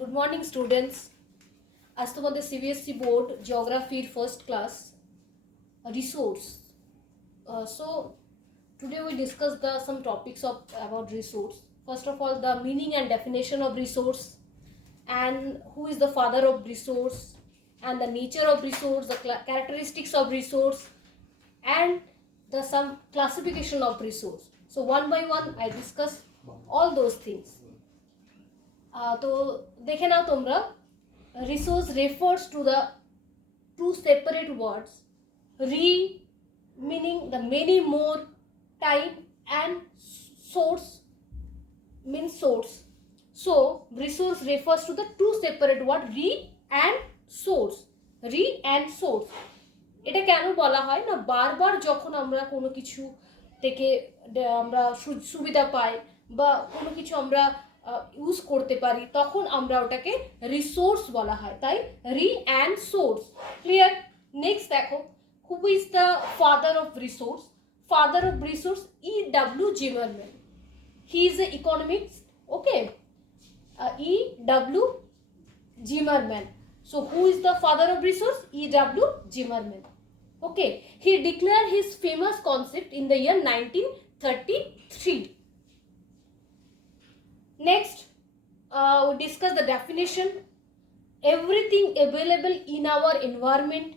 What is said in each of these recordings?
Good morning, students. আজ তোমাদের CBSE board geography first class resource. So today we discuss some topics about resource. First of all, the meaning and definition of resource, and who is the father of resource, and the nature of resource, the characteristics of resource, and the some classification of resource. So one by one I discuss all those things. তো দেখে নাও তোমরা, resource refers to the two separate words, re meaning the many more type and source means source. So resource refers to the two separate word re and source. Re and source এটা কেন বলা হয় না, বারবার যখন আমরা কোনো কিছু থেকে আমরা সুবিধা পাই বা কোনো কিছু আমরা ইউজ করতে পারি তখন আমরা ওটাকে রিসোর্স বলা হয়, তাই রি অ্যান্ড সোর্স। ক্লিয়ার? নেক্সট দেখো, who is the father of resource? Father of resource E.W. Zimmerman. He is a economics, okay, E.W. Zimmerman. So who is the father of resource? E.W. Zimmerman. Okay, he declared his famous concept in the year 1933. Next, we discuss the definition. Everything available in our environment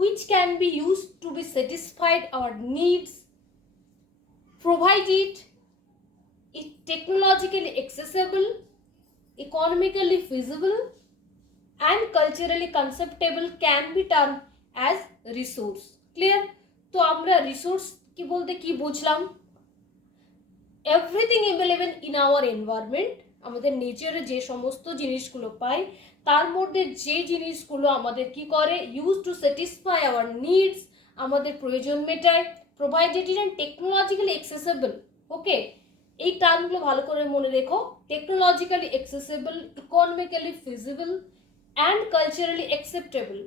which can be used to be satisfied our needs, provided it technologically accessible, economically feasible, and culturally conceptable can be termed as resource. Clear? তো আমরা রিসোর্স কি বলতে কি বুঝলাম? Everything available in our environment, আমাদের নেচারে যে সমস্ত জিনিসগুলো পাই তার মধ্যে যে জিনিসগুলো আমাদের কি করে, use to satisfy our needs, আমাদের প্রয়োজন মেটায়, provided it and technologically accessible. Okay, এই টার্মগুলো ভালো করে মনে রেখো, technologically accessible, economically feasible and culturally acceptable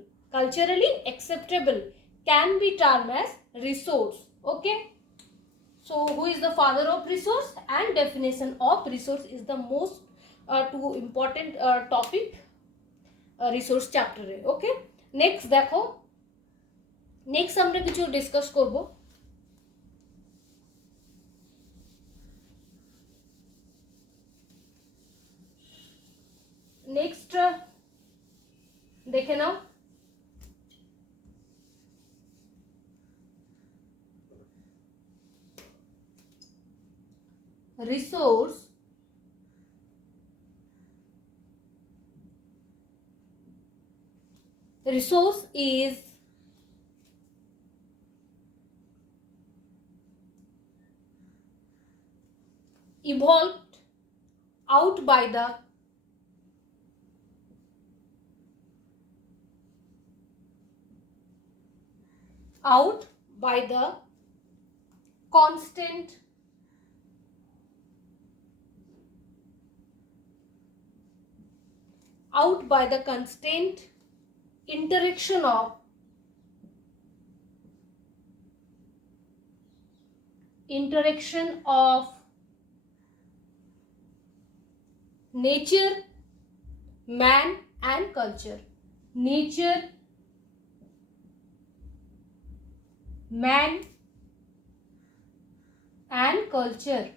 can be termed as resource. Okay, so who is the father of resource and definition of resource is the most two important topic resource chapter e. Okay, next দেখো, next আমরা কিছু ডিসকাস করব। নেক্সট দেখে নাও, resource is evolved out by the constant interaction of nature, man and culture. Nature, man and culture.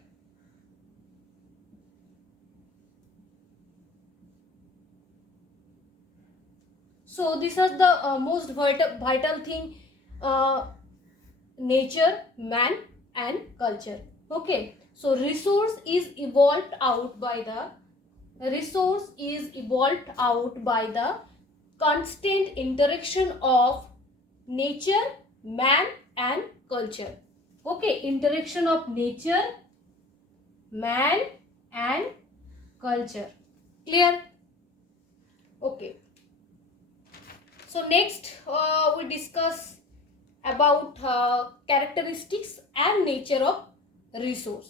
So this is the most vital thing, nature, man and culture. Okay, so resource is evolved out by the constant interaction of nature, man and culture. Okay, interaction of nature, man and culture. Clear? Okay, so next we discuss about characteristics and nature of resource.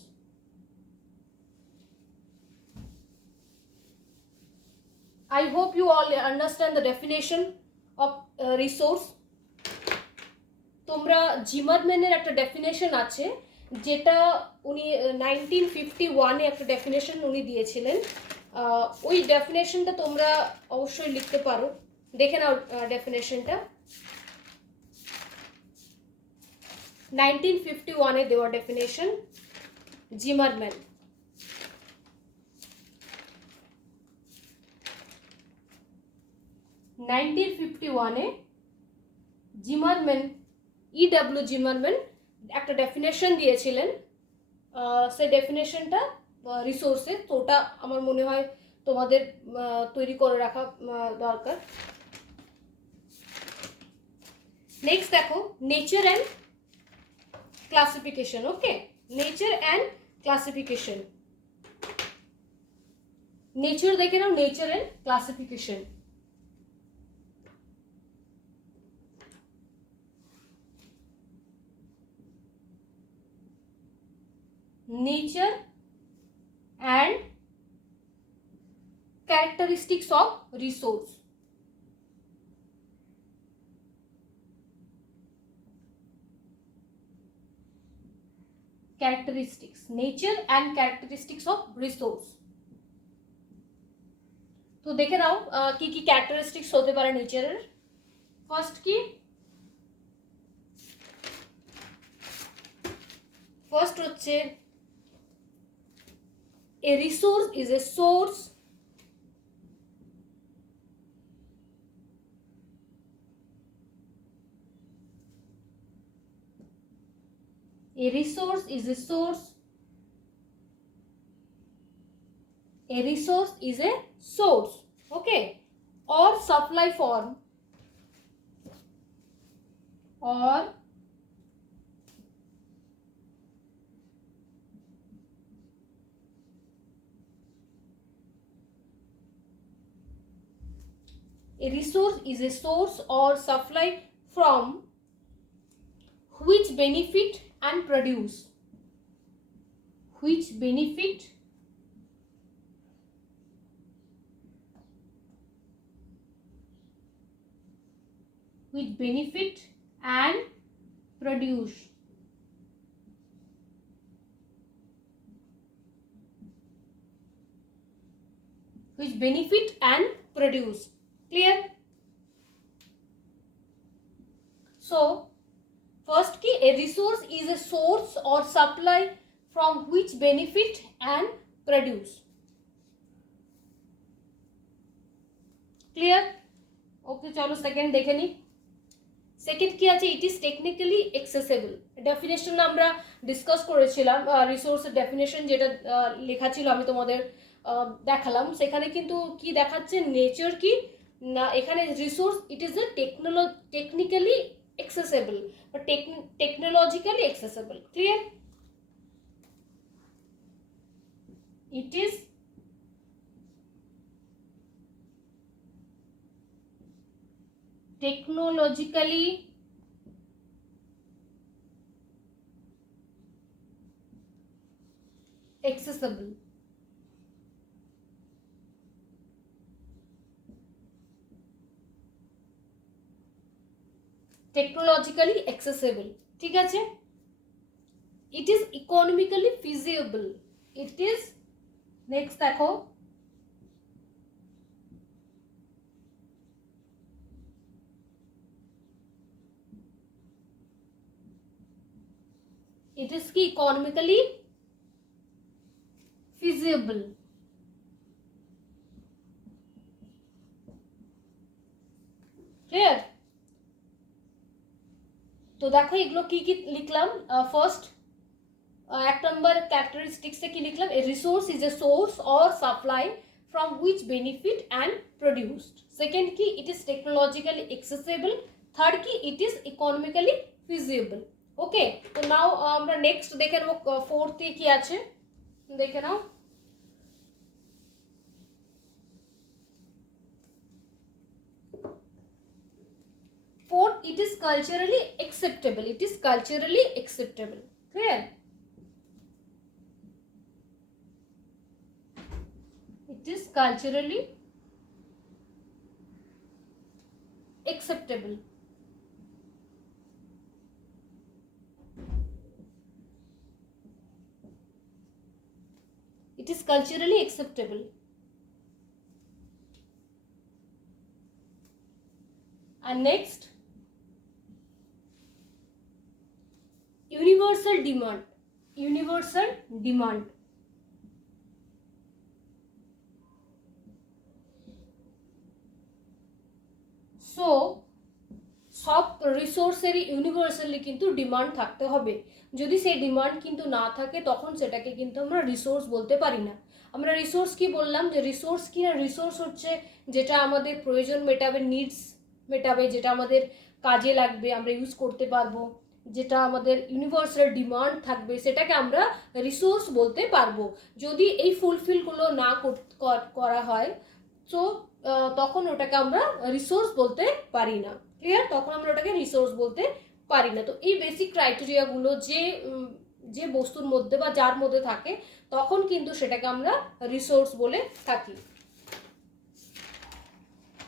I hope you all understand the definition of resource. তোমরা জিমারম্যানের একটা ডেফিনেশন আছে যেটা উনি 1951-এ একটা ডেফিনেশন উনি দিয়েছিলেন, ওই ডেফিনেশনটা তোমরা অবশ্যই লিখতে পারো, দেখে নাও ডেফিনেশনটা। 1951 দেওয়া definition, Zimmerman. 1951 Zimmerman, E W Zimmerman একটা ডেফিনেশন দিয়েছিলেন। সেই ডেফিনেশনটা রিসোর্সে, তো ওটা আমার মনে হয় তোমাদের তৈরি করে রাখা দরকার। নেক্সট দেখো, nature and classification. Okay, nature and classification. Nature দেখে নাও, nature and classification. nature and characteristics of resource. Characteristics, nature and characteristics of resource. তো দেখে নাও কি কি ক্যারেক্টারিস্টিক্স হতে পারে নেচারের। ফার্স্ট কি, ফার্স্ট হচ্ছে a resource is a source a resource is a source a resource is a source, okay, or supply form, or a resource is a source or supply from which benefit and produce, which benefit and produce, which benefit and produce. Clear? So first key, a resource is a source or supply from which benefit and produce. Clear? Okay, চলো সেকেন্ড দেখে নি। সেকেন্ড কি আছে, it is technically accessible. Definition আমরা ডিসকাস করেছিলাম, রিসোর্সের ডেফিনেশন যেটা লেখা ছিল আমি তোমাদের দেখালাম, সেখানে কিন্তু কি দেখাচ্ছে, নেচার কি না, এখানে রিসোর্স ইট is A technically accessible but technologically accessible. Clear? It is technologically accessible. Technologically accessible, ঠিক আছে। ইট is economically feasible, it is, next দেখো, ইট ইজ কি ইকোনমিক্যালি ফিজিবল। ক্লিয়ার? তো দেখো এগুলো কি কি লিখলাম। ফার্স্ট এক নম্বর ক্যারেক্টারিস্টিক্সে কি লিখলাম, a resource is a source or supply from which benefit and produced. Second কি, it is technologically accessible. Third কি, it is economically feasible. Okay, তো নাও আমরা নেক্সট দেখে নেবো ফোর্থে কি আছে, দেখে নাও। Fourth, it is culturally acceptable. It is culturally acceptable. Clear? It is culturally acceptable. It is culturally acceptable. And next, universal demand. Universal demand. So সব রিসোর্সেরই ইউনিভার্সালি কিন্তু ডিমান্ড থাকতে হবে। যদি সেই ডিমান্ড কিন্তু না থাকে তখন সেটাকে কিন্তু আমরা রিসোর্স বলতে পারি না। আমরা রিসোর্স কি বললাম, যে রিসোর্স কি না, রিসোর্স হচ্ছে যেটা আমাদের প্রয়োজন মেটাবে, নিডস মেটাবে, যেটা আমাদের কাজে লাগবে, আমরা ইউজ করতে পারবো, যেটা আমাদের ইউনিভার্সাল ডিমান্ড থাকবে, সেটাকে আমরা রিসোর্স বলতে পারবো। যদি এই ফুলফিলগুলো না করা হয় তো তখন ওটাকে আমরা রিসোর্স বলতে পারি না। ক্লিয়ার? তখন আমরা ওটাকে রিসোর্স বলতে পারি না। তো এই বেসিক ক্রাইটেরিয়াগুলো যে বস্তুর মধ্যে বা যার মধ্যে থাকে তখন কিন্তু সেটাকে আমরা রিসোর্স বলে থাকি।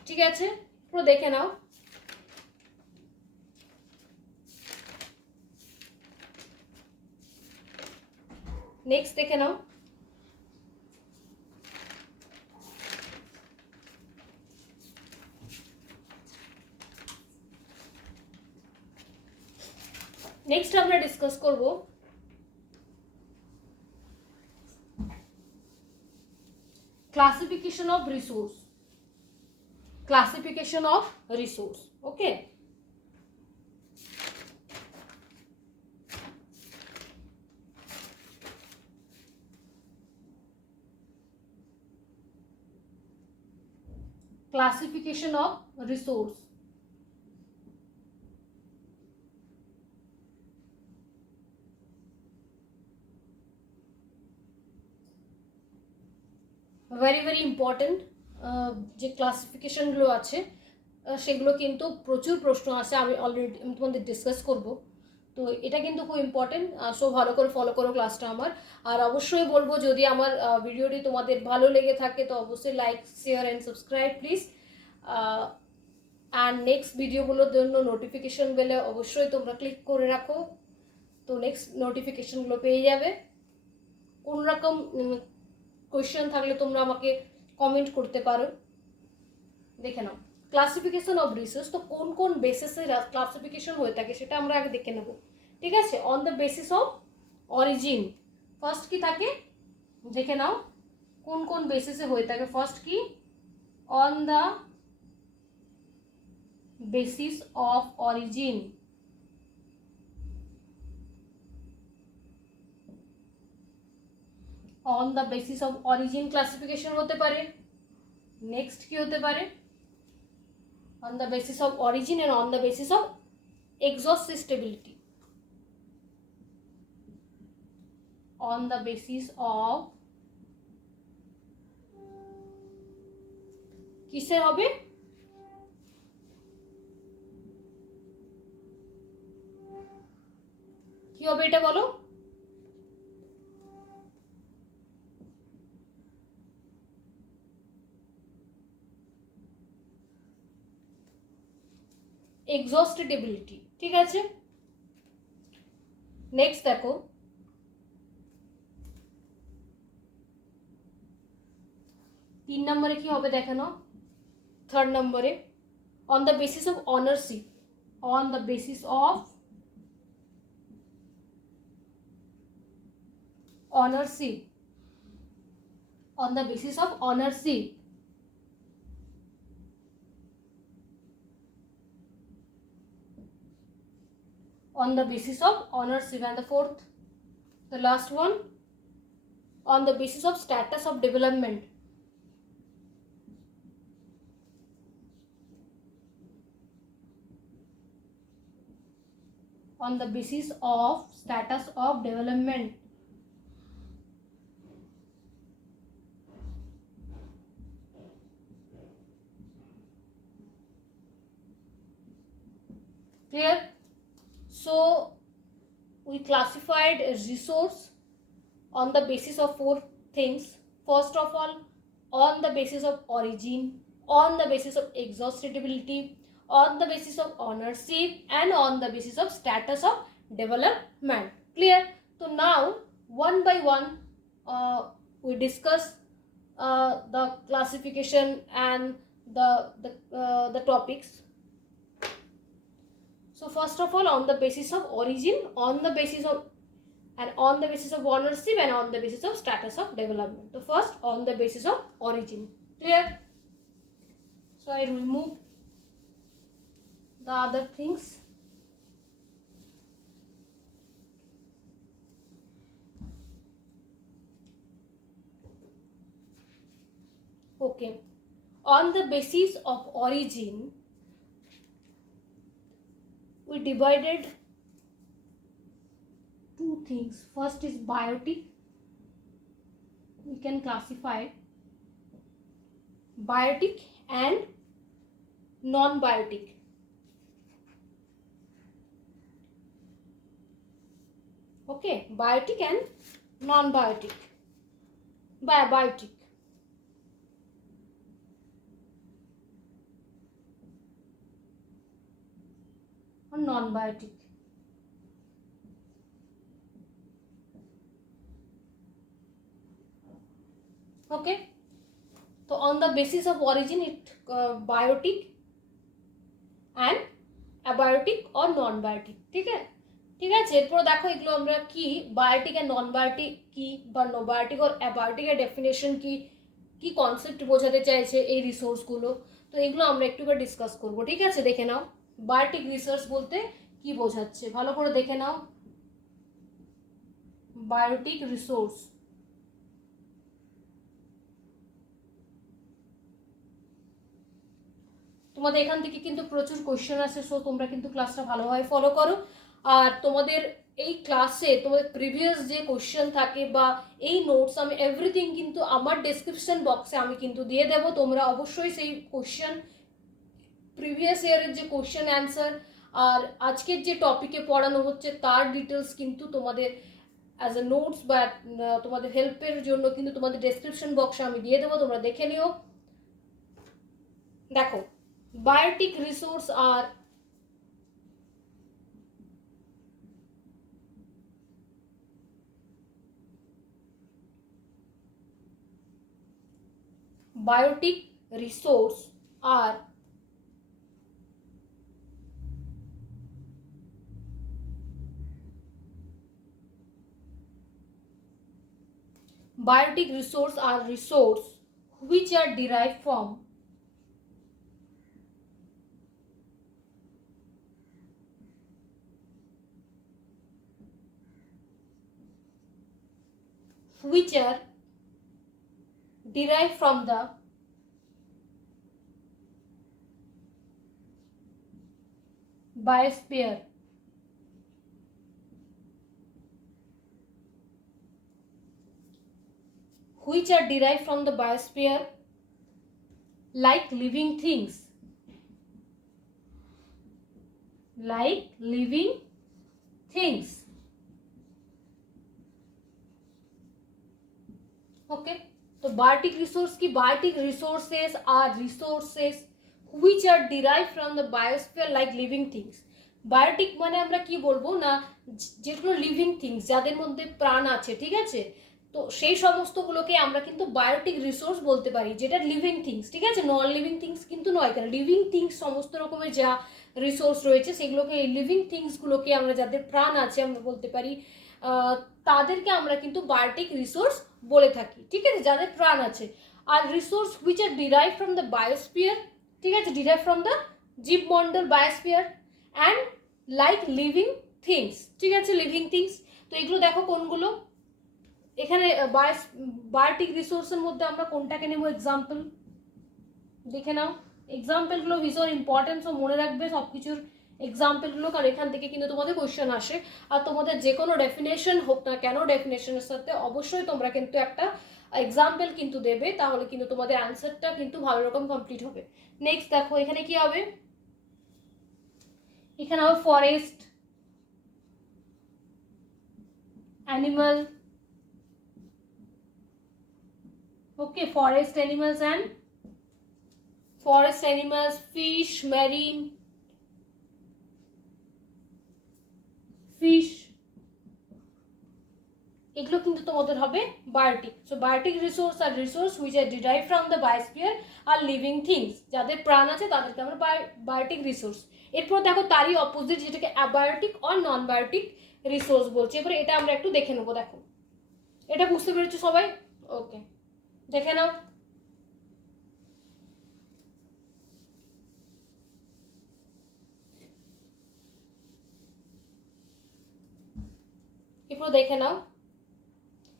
ঠিক আছে, পুরো দেখে নাও। নেক্সট দেখে নাও। নেক্সট আমরা ডিসকাস করব classification of resource. Classification of resource. Okay. Classification of resource. very important. যে ক্লাসিফিকেশনগুলো আছে সেগুলো কিন্তু প্রচুর প্রশ্ন আছে, আমি অলরেডি তোমাদের ডিসকাস করব। তো এটা কিন্তু খুব ইম্পর্টেন্ট। সো ভালো করে ফলো করো ক্লাসটা আমার। আর অবশ্যই বলবো, যদি আমার ভিডিওটি তোমাদের ভালো লেগে থাকে তো অবশ্যই like, share and subscribe please. And next ভিডিওগুলোর জন্য নোটিফিকেশন বেলে অবশ্যই তোমরা ক্লিক করে রাখো, তো নেক্সট নোটিফিকেশনগুলো পেয়ে যাবে। কোন রকম কোয়েশ্চেন থাকলে তোমরা আমাকে কমেন্ট করতে পারো। দেখে নাও ক্লাসিফিকেশন অফ রিসোর্স। তো কোন কোন বেসিসে ক্লাসিফিকেশন হয়ে থাকে সেটা আমরা আগে দেখে নেব। ঠিক আছে, on the basis of origin. First কি থাকে দেখে নাও, কোন কোন বেসিসে হয়ে থাকে। ফার্স্ট কি, on the basis of origin. On the basis of origin classification হতে পারে। নেক্সট কি হতে পারে, on the basis of origin and on the basis of exhaustibility. On the basis of কিসে হবে, কি হবে এটা বলো। এক্সস্টিবিলিটি। ঠিক আছে, নেক্সট দেখো, 3 নম্বরে কি হবে দেখে নাও। 3rd নম্বরে, on the basis of ownership. On the basis of ownership. On the basis of ownership. On the basis of ownership. And the 4th, the last one, on the basis of status of development. On the basis of status of development. Clear? So we classified a resource on the basis of 4 things. First of all, on the basis of origin, on the basis of exhaustibility, on the basis of ownership, and on the basis of status of development. Clear? So now one by one we discuss the classification and the topics. So first of all, on the basis of origin, on the basis of ownership, and on the basis of status of development. So first, on the basis of origin. Clear? So I remove the other things. Okay. On the basis of origin, we divided two things. First is biotic. We can classify biotic and non-biotic. Okay, biotic and non-biotic. Biotic. Or non-biotic. Okay. So on the basis of origin, it biotic and abiotic or non-biotic. ठीक है? ঠিক আছে, এরপর দেখো এগুলো আমরা কি Biotique and নন বায়োটিক কি বা বায়োটিক আর অ্যাবায়োটিক এর ডেফিনেশন কি কি কনসেপ্ট বোঝাতে চাইছে এই রিসোর্সগুলো, তো এগুলো আমরা একটু করে ডিসকাস করব। ঠিক আছে, দেখে নাও বায়োটিক রিসোর্স বলতে কি বোঝাচ্ছে, ভালো করে দেখে নাও। বায়োটিক রিসোর্স, তোমাদের এখান থেকে কিন্তু প্রচুর কোশ্চেন আসে, সো তোমরা কিন্তু ক্লাসটা ভালোভাবে ফলো করো। আর তোমাদের এই ক্লাসে তোমাদের প্রিভিয়াস যে কোশ্চেন থাকে বা এই নোটস আমি এভরিথিং কিন্তু আমার ডেসক্রিপশন বক্সে আমি কিন্তু দিয়ে দেবো। তোমরা অবশ্যই সেই কোশ্চেন, প্রিভিয়াস ইয়ারের যে কোশ্চেন অ্যান্সার আর আজকের যে টপিকে পড়ানো হচ্ছে তার ডিটেলস কিন্তু তোমাদের অ্যাজ এ নোটস বা তোমাদের হেল্পের জন্য কিন্তু তোমাদের ডেসক্রিপশন বক্সে আমি দিয়ে দেবো, তোমরা দেখে নিও। দেখো, biotic resource are biotic resource are biotic resource are resource which are derived from which are derived from the biosphere. Which are derived from the biosphere like living things. Like living things. Okay. So biotic resource की biotic resources are resources which are derived from the biosphere like living things. Biotic মানে আমরা কি বলবো না, যেগুলো living things, যাদের মধ্যে প্রাণ আছে, ঠিক আছে, তো সেই সমস্তগুলোকে আমরা কিন্তু বায়োটিক রিসোর্স বলতে পারি, যেটা লিভিং থিংস। ঠিক আছে, নন লিভিং থিংস কিন্তু নয়, কারণ লিভিং থিংস সমস্ত রকমের যা রিসোর্স রয়েছে সেগুলোকে, লিভিং থিংসগুলোকে আমরা, যাদের প্রাণ আছে আমরা বলতে পারি, তাদেরকে আমরা কিন্তু বায়োটিক রিসোর্স বলে থাকি। ঠিক আছে, যাদের প্রাণ আছে। আর resource which are derive from the biosphere, ঠিক আছে, ডিরাইভ ফ্রম দ্য জীবমণ্ডল biosphere and like living things. ঠিক আছে, লিভিং থিংস। তো এগুলো দেখো কোনগুলো এখানে বায়োটিক রিসোর্সের মধ্যে আমরা কোনটাকে নেব এক্সাম্পল দেখে নাও। এক্সাম্পলগুলো ভীষণ ইম্পর্টেন্ট, ও মনে রাখবে সব কিছুর এক্সাম্পলগুলো, কারণ এখান থেকে কিন্তু তোমাদের কোয়েশ্চেন আসে। আর তোমাদের যে কোনো ডেফিনেশন হোক না কেন, ডেফিনেশনের সাথে অবশ্যই তোমরা কিন্তু একটা এক্সাম্পল কিন্তু দেবে, তাহলে কিন্তু তোমাদের অ্যান্সারটা কিন্তু ভালো রকম কমপ্লিট হবে। নেক্সট দেখো এখানে কি হবে, এখানে হবে forest, animal, okay, forest animals and forest animals, fish, marine fish, এগুলো কিন্তু তোমাদের হবে biotic. So biotic resource are resource which are derive from the biosphere আর লিভিং থিংস, যাদের প্রাণ আছে তাদেরকে আমরা বায়োটিক রিসোর্স। এরপর দেখো তারই অপোজিট যেটাকে abiotic or non biotic resource বলছে। এবারে এটা আমরা একটু দেখে নেবো। দেখো এটা বুঝতে পেরেছো সবাই? ওকে, দেখে নাও। এরপর দেখে নাও,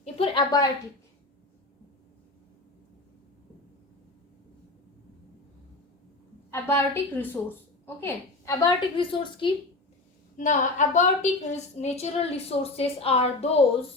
এরপর abiotic. abiotic resource. Okay, abiotic resource কি না, abiotic natural resources are those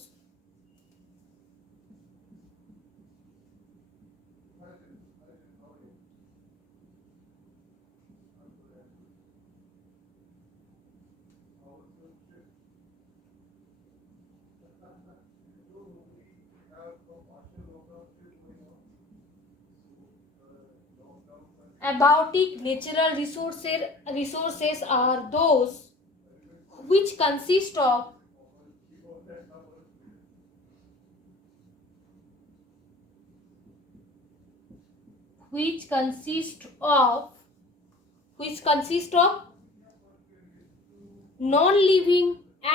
abiotic natural resources are those which consist of non-living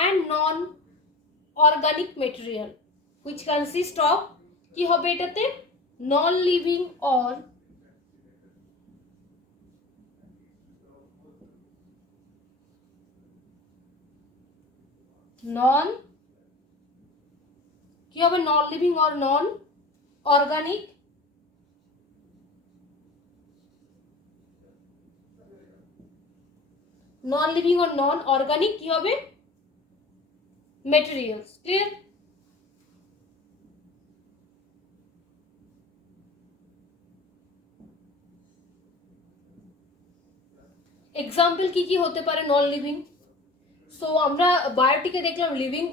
and non-organic material, which consist of কি হবে এটাতে, non-living or নন কি হবে, non living or non organic non living or non organic কি হবে, materials. Clear? Example কি কি হতে পারে নন লিভিং? সো আমরা বায়োটিকে দেখলাম লিভিং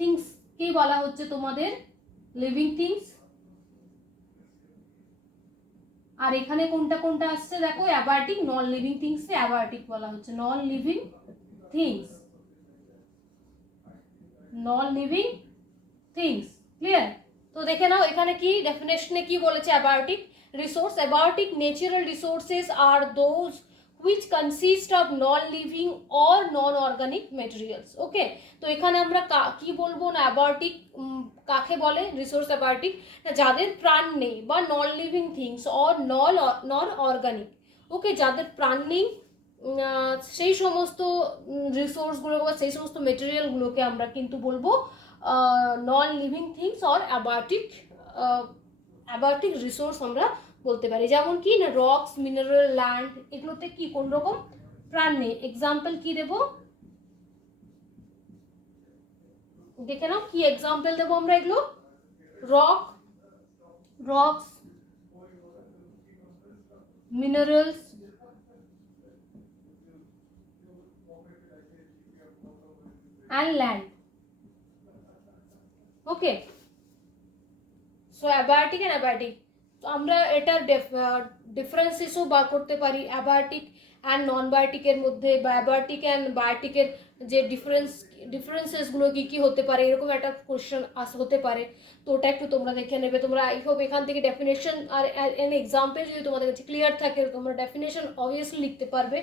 থিংস কি বলা হচ্ছে তোমাদের, লিভিং থিংস। আর এখানে কোনটা কোনটা আসছে দেখো, অ্যাবায়োটিক নন লিভিং থিংস কে অ্যাবায়োটিক বলা হচ্ছে, non living things, non living things. Clear? তো দেখে নাও এখানে কি ডেফিনেশনে কি বলেছে abiotic resource. Abiotic natural resources are those which consist of non-living or non-organic materials. Okay, তো এখানে আমরা কি বলবো না, অ্যাবায়োটিক কাকে বলে রিসোর্স অ্যাবায়োটিক, যাদের প্রাণ নেই বা non living things or non organic. Okay, যাদের প্রাণ নেই সেই সমস্ত রিসোর্সগুলো বা সেই সমস্ত মেটেরিয়ালগুলোকে আমরা কিন্তু বলবো নন living things or abiotic resource আমরা বলতে পারি। যেমন কি না, রকস, মিনারেল, ল্যান্ড, এগুলোতে কি কোন রকম প্রাণ নেই। এক্সাম্পল কি দেব, দেখে নাও কি এক্সাম্পল দেবো আমরা এগুলো, rocks, minerals, and land. Okay, so abiotic and abiotic. তো আমরা এটার ডিফারেন্সেসও বার করতে পারি অ্যাবায়োটিক অ্যান্ড নন বায়োটিকের মধ্যে, বা অ্যাবায়োটিক অ্যান্ড বায়োটিকের যে ডিফারেন্সেসগুলো কী কী হতে পারে, এরকম একটা কোয়েশ্চেন হতে পারে। তো ওটা একটু তোমরা দেখে নেবে। তোমরা আই হোপ এখান থেকে ডেফিনেশন আর এন এক্সাম্পল যদি তোমাদের কাছে ক্লিয়ার থাকে তোমরা ডেফিনেশন অবভিয়াসলি লিখতে পারবে।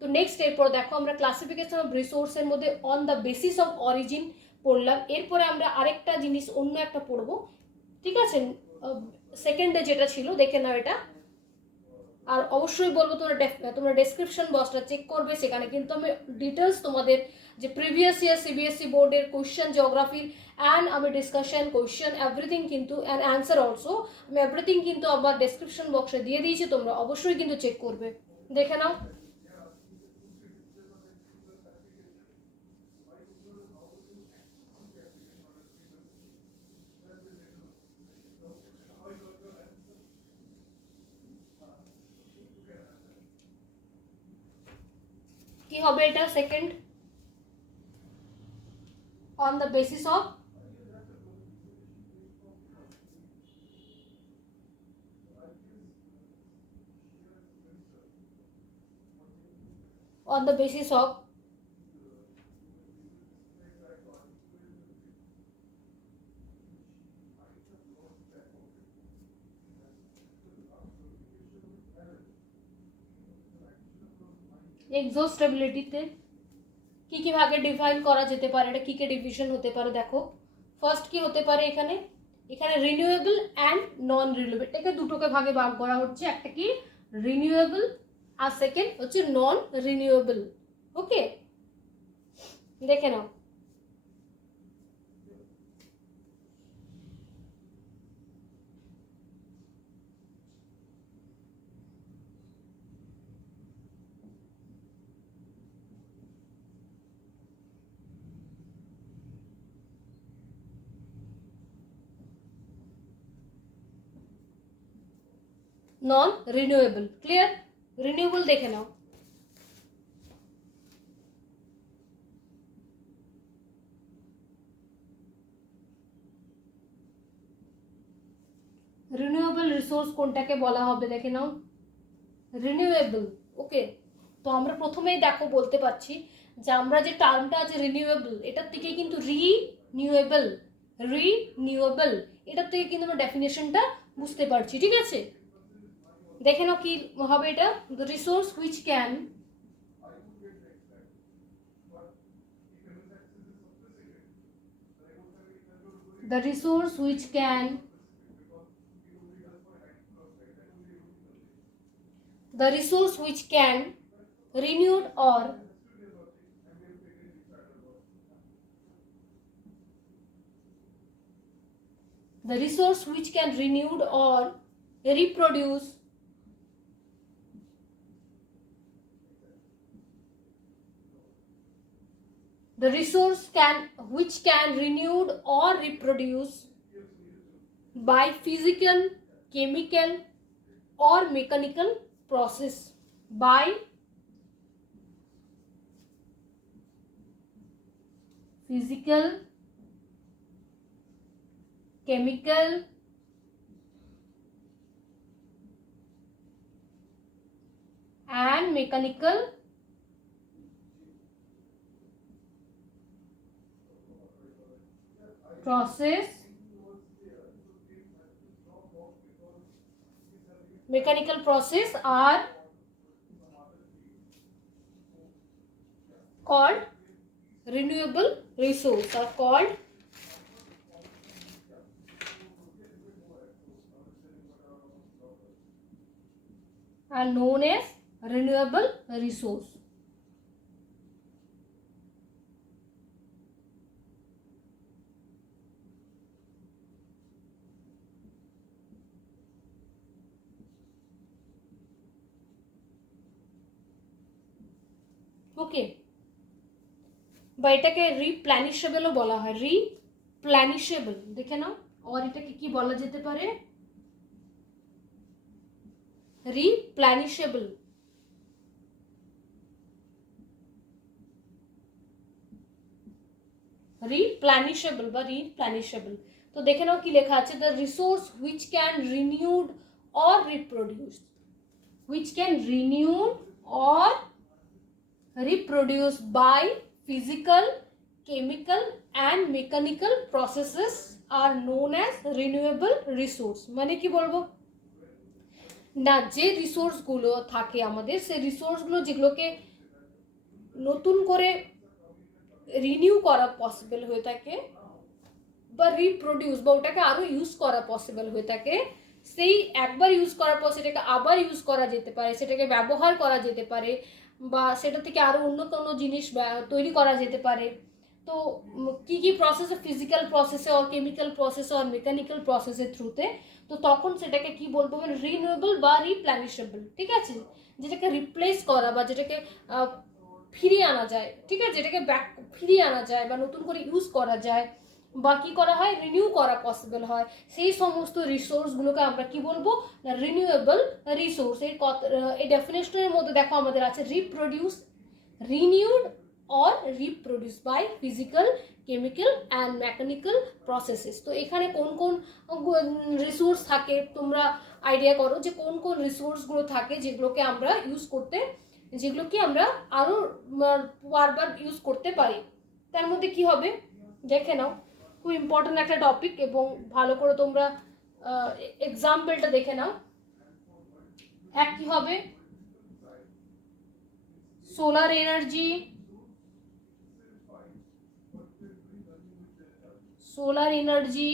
তো নেক্সট এরপর দেখো আমরা ক্লাসিফিকেশন অফ রিসোর্সের মধ্যে on the basis of origin পড়লাম। এরপরে আমরা আরেকটা জিনিস অন্য একটা পড়বো, ঠিক আছে, সেকেন্ডে যেটা ছিল দেখে নাও এটা। আর অবশ্যই বলবো তোমরা ডেসক্রিপশন বক্সটা চেক করবে, সেখানে কিন্তু আমি ডিটেলস তোমাদের যে প্রিভিয়াস ইয়ার সিবিএসসি বোর্ডের কোয়েশ্চেন জিওগ্রাফির অ্যান্ড আমি ডিসকাশন কোয়েশ্চেন এভরিথিং কিন্তু অ্যান্ড অ্যান্সার অলসো আমি এভরিথিং কিন্তু আমার ডেসক্রিপশন বক্সে দিয়ে দিয়েছি, তোমরা অবশ্যই কিন্তু চেক করবে, দেখে নাও। কি হবে এটা second, on the basis of on the basis of এক্সোস্টেবিলিটিতে কি কি ভাগে ডিফাইন করা যেতে পারে, এটা কি কি ডিভিশন হতে পারে দেখো। ফার্স্ট কি হতে পারে, এখানে এখানে রিনিউয়েবল অ্যান্ড নন রিনিউয়েবল, এটাকে দুটোকে ভাগে ভাগ করা হচ্ছে, একটা কি রিনিউয়েবল আর সেকেন্ড হচ্ছে নন রিনিউয়েবল। ওকে, দেখে নাও। Non renewable, clear? রিনিউয়েবল দেখে নাও। রিনিউয়েবল রিসোর্স কোনটাকে বলা হবে দেখে নাও, রিনিউয়েবল। ওকে, তো আমরা প্রথমেই দেখো বলতে পারছি যে আমরা যে টার্মটা আছে রিনিউয়েবল, এটার থেকে কিন্তু রিনিউয়েবল এটার থেকে কিন্তু আমরা ডেফিনেশনটা বুঝতে পারছি, ঠিক আছে? দেখে নাও কি হবে এটা, the resource which can the resource which can renewed or the resource which can renewed or reproduce the resource which can renewed or reproduce by physical, chemical or mechanical process, by physical, chemical and mechanical process, are called renewable resource, are called are known as renewable resource. ওকে, বা এটাকে রিপ্ল্যানিশেবলও বলা হয়, রিপ্ল্যানিশেবল দেখে নাও। আর এটাকে কি বলা যেতে পারে, রিপ্ল্যানিশেবল। বা রিপ্ল্যানিশেবল। তো দেখে নাও কি লেখা আছে, the resource which can renewed or reproduce, which can renewed or reproduced by physical, chemical and mechanical processes are known as renewable resource। মানে কি বলবো না, যে রিসোর্সগুলো থাকে আমাদের, সেই রিসোর্সগুলো যেগুলোকে নতুন করে রিনিউ করা পসিবল হয়ে থাকে বা রিপ্রোডিউস বা ওটাকে আরও ইউজ করা পসিবল হয়ে থাকে, সেই একবার ইউজ করার পর সেটাকে আবার ইউজ করা যেতে পারে, সেটাকে ব্যবহার করা যেতে পারে, বা সেটা থেকে আরও অন্য কোনো জিনিস তৈরি করা যেতে পারে। তো কি কি প্রসেসে, ফিজিক্যাল প্রসেসে আর কেমিক্যাল প্রসেসে আর মেকানিক্যাল প্রসেসের থ্রুতে, তো তখন সেটাকে কি বলবো, রিনিউয়েবল বা রিপ্ল্যানিশেবল, ঠিক আছে? যেটাকে রিপ্লেস করা বা যেটাকে ফিরিয়ে আনা যায়, ঠিক আছে, যেটাকে ব্যাক ফিরিয়ে আনা যায় বা নতুন করে ইউজ করা যায় বা কি করা হয়, রিনিউ করা পসিবল হয়, সেই সমস্ত রিসোর্সগুলোকে আমরা কি বলবো না, রিনিউয়েবল রিসোর্স। এই ডেফিনেশনের মধ্যে দেখো আমাদের আছে reproduce, renewed or reproduce by physical, chemical and mechanical processes. তো এখানে কোন কোন রিসোর্স থাকে তোমরা আইডিয়া করো, যে কোন কোন রিসোর্সগুলো থাকে যেগুলোকে আমরা ইউজ করতে, যেগুলোকে আমরা আরও বারবার ইউজ করতে পারি। তার মধ্যে কি হবে দেখে নাও, খুব ইম্পর্টেন্ট একটা টপিক, এবং ভালো করে তোমরা এক্সাম্পলটা দেখে নাও। এক কি হবে, সোলার এনার্জি, সোলার এনার্জি,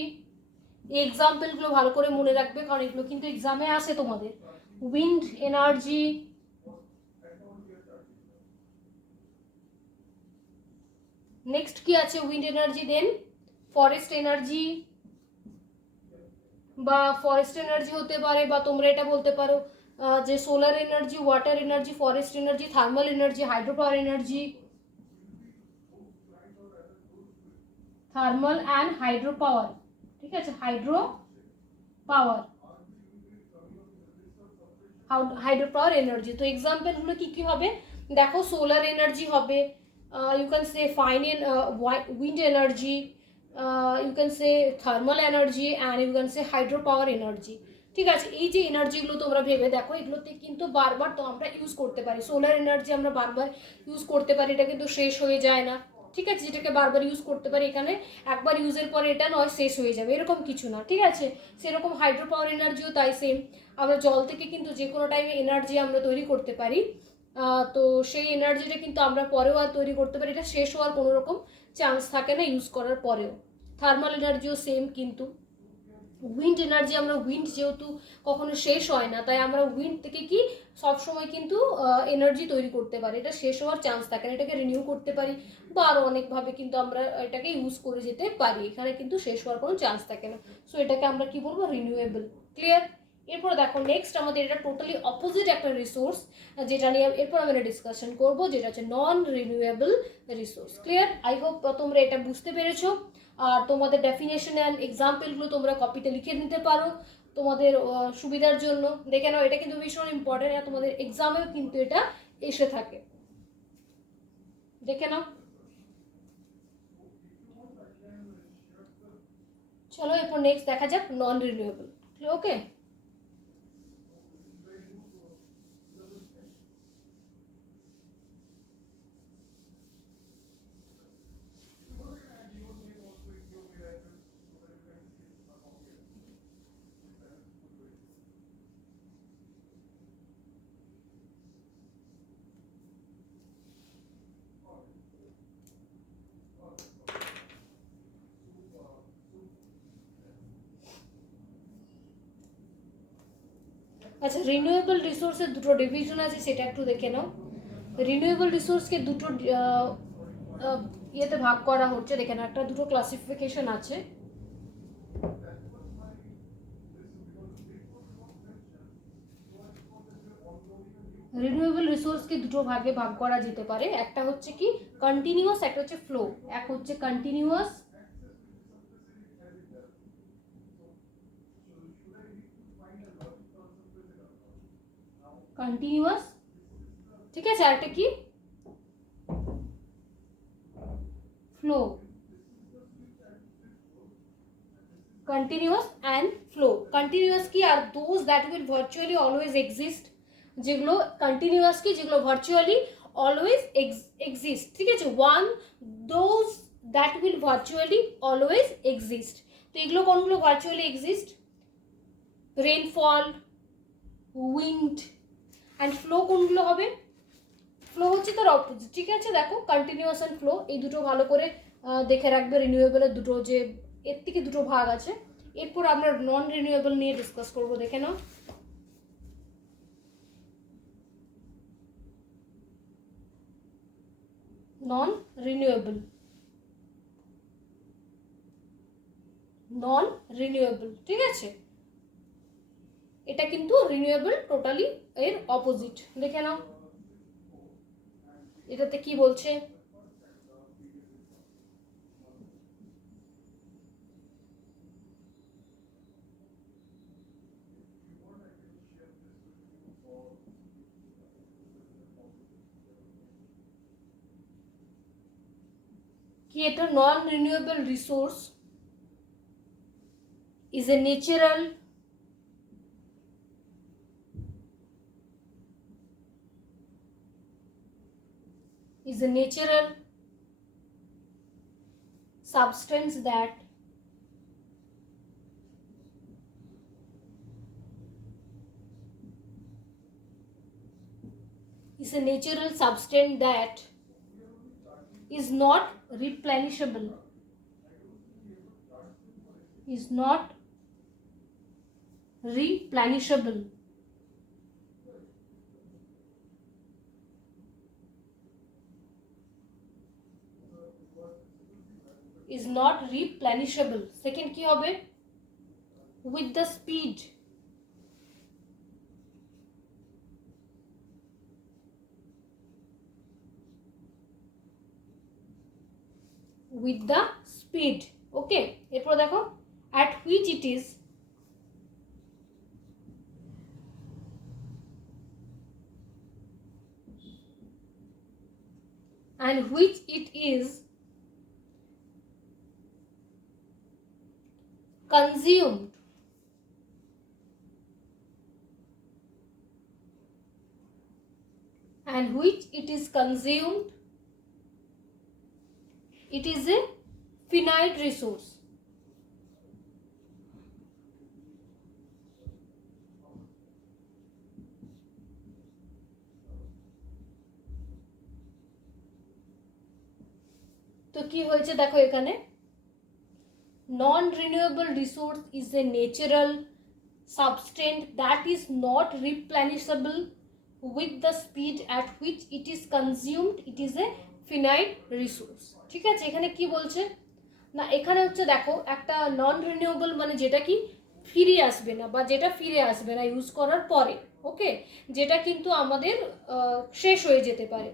এক্সাম্পলগুলো ভালো করে মনে রাখবে কারণ এগুলো কিন্তু এক্সামে আসে তোমাদের। উইন্ড এনার্জি, নেক্সট কি আছে wind energy, then forest energy, বা ফরেস্ট এনার্জি হতে পারে, বা তোমরা এটা বলতে পারো যে solar energy, water energy, forest energy, thermal energy, hydro power energy, thermal and hydro power, ঠিক আছে, hydro power, hydro power energy. তো এক্সাম্পলগুলো কি কি হবে দেখো, সোলার এনার্জি হবে, you can say fine wind energy, you can say thermal energy and you can say hydro power energy. ঠিক আছে, এই যে এনার্জিগুলো তোমরা ভেবে দেখো, এগুলোতে কিন্তু বারবার তো আমরা ইউজ করতে পারি। সোলার এনার্জি আমরা বারবার ইউজ করতে পারি, এটা কিন্তু শেষ হয়ে যায় না। ঠিক আছে, যেটাকে বারবার ইউজ করতে পারি, এখানে একবার ইউজের পরে এটা নয় শেষ হয়ে যাবে এরকম কিছু না। ঠিক আছে, সেরকম হাইড্রো পাওয়ার এনার্জিও তাই সেম, আমরা জল থেকে কিন্তু যে কোনো টাইমে এনার্জি আমরা তৈরি করতে পারি। তো সেই এনার্জিটা কিন্তু আমরা পরেও আর তৈরি করতে পারি, এটা শেষ হওয়ার কোনো রকম চান্স থাকে না ইউজ করার পরেও। থার্মাল এনার্জিও সেম, কিন্তু উইন্ড এনার্জি, আমরা উইন্ড যেহেতু কখনো শেষ হয় না, তাই আমরা উইন্ড থেকে কি সবসময় কিন্তু এনার্জি তৈরি করতে পারি, এটা শেষ হওয়ার চান্স থাকে না, এটাকে রিনিউ করতে পারি বা আরও অনেকভাবে কিন্তু আমরা এটাকে ইউজ করে যেতে পারি, এখানে কিন্তু শেষ হওয়ার কোনো চান্স থাকে না। সো এটাকে আমরা কি বলবো, রিনিউয়েবল। ক্লিয়ার? এরপর দেখো নেক্সট আমাদের এটা টোটালি অপোজিট একটা রিসোর্স, যেটা নিয়ে এরপর আমরা ডিসকাশন করবো, যেটা হচ্ছে নন renewable resource. Clear? I hope তোমরা এটা বুঝতে পেরেছো। আর তোমাদের ডেফিনেশন অ্যান্ড এক্সাম্পলগুলো তোমরা কপিতে লিখে নিতে পারো তোমাদের সুবিধার জন্য। দেখে নাও, এটা কিন্তু ভীষণ ইম্পর্টেন্ট, আর তোমাদের এক্সামেও কিন্তু এটা এসে থাকে, দেখে নাও। চলো এরপর নেক্সট দেখা যাক নন রিনিউয়েবল। ওকে, আচ্ছা, রিনিউয়েবল রিসোর্সের দুটো ডিভিশন আছে, সেটা একটু দেখে নাও। রিনিউয়েবল রিসোর্সকে দুটো ইয়েতে ভাগ করা হচ্ছে, দেখে নাও, একটা দুটো ক্লাসিফিকেশন আছে। রিনিউয়েবল রিসোর্সকে দুটো ভাগে ভাগ করা যেতে পারে, একটা হচ্ছে কি কন্টিনিউয়াস, একটা হচ্ছে ফ্লো। এক হচ্ছে কন্টিনিউয়াস, কন্টিনিউয়াস, ঠিক আছে, আর একটা কি flow, continuous and flow. Continuous কি আর those that will virtually always exist, যেগুলো continuous কি যেগুলো virtually always exist, ঠিক আছে, one those that will virtually always exist। তো এগুলো কোনগুলো virtually exist? rainfall, wind and flow কোনগুলো হবে? ফ্লো হচ্ছে তার অপোজিট। ঠিক আছে, দেখো কন্টিনিউয়াস অ্যান্ড ফ্লো এই দুটো ভালো করে দেখে রাখবে, রিনিউয়েবলের দুটো যে এর থেকে দুটো ভাগ আছে। এরপর আমরা নন রিনিউয়েবল নিয়ে ডিসকাস করবো, দেখে নাও। নন রিনিউয়েবল, নন রিনিউয়েবল, ঠিক আছে, এটা কিন্তু রিনিউয়েবল টোটালি এর অপোজিট। দেখে নাও এটাতে কি বলছে। कि এটা নন renewable resource is a natural substance that is a natural substance that is not replenishable, is not replenishable, is not replenishable. Second কি হবে? with the speed, with the speed. ওকে, এরপর দেখো at which it is and which it is consumed and which it is consumed, it is a finite resource. তো কি হয়েছে দেখো এখানে, non renewable resource is a natural substance that is not replenishable with the speed at which it is consumed, it is a finite resource. ঠিক আছে, এখানে কি বলছে না, এখানে হচ্ছে দেখো একটা নন রিনিউয়েবল মানে যেটা কি ফিরে আসবে না, বা যেটা ফিরে আসবে না ইউজ করার পরে, ওকে, যেটা কিন্তু আমাদের শেষ হয়ে যেতে পারে,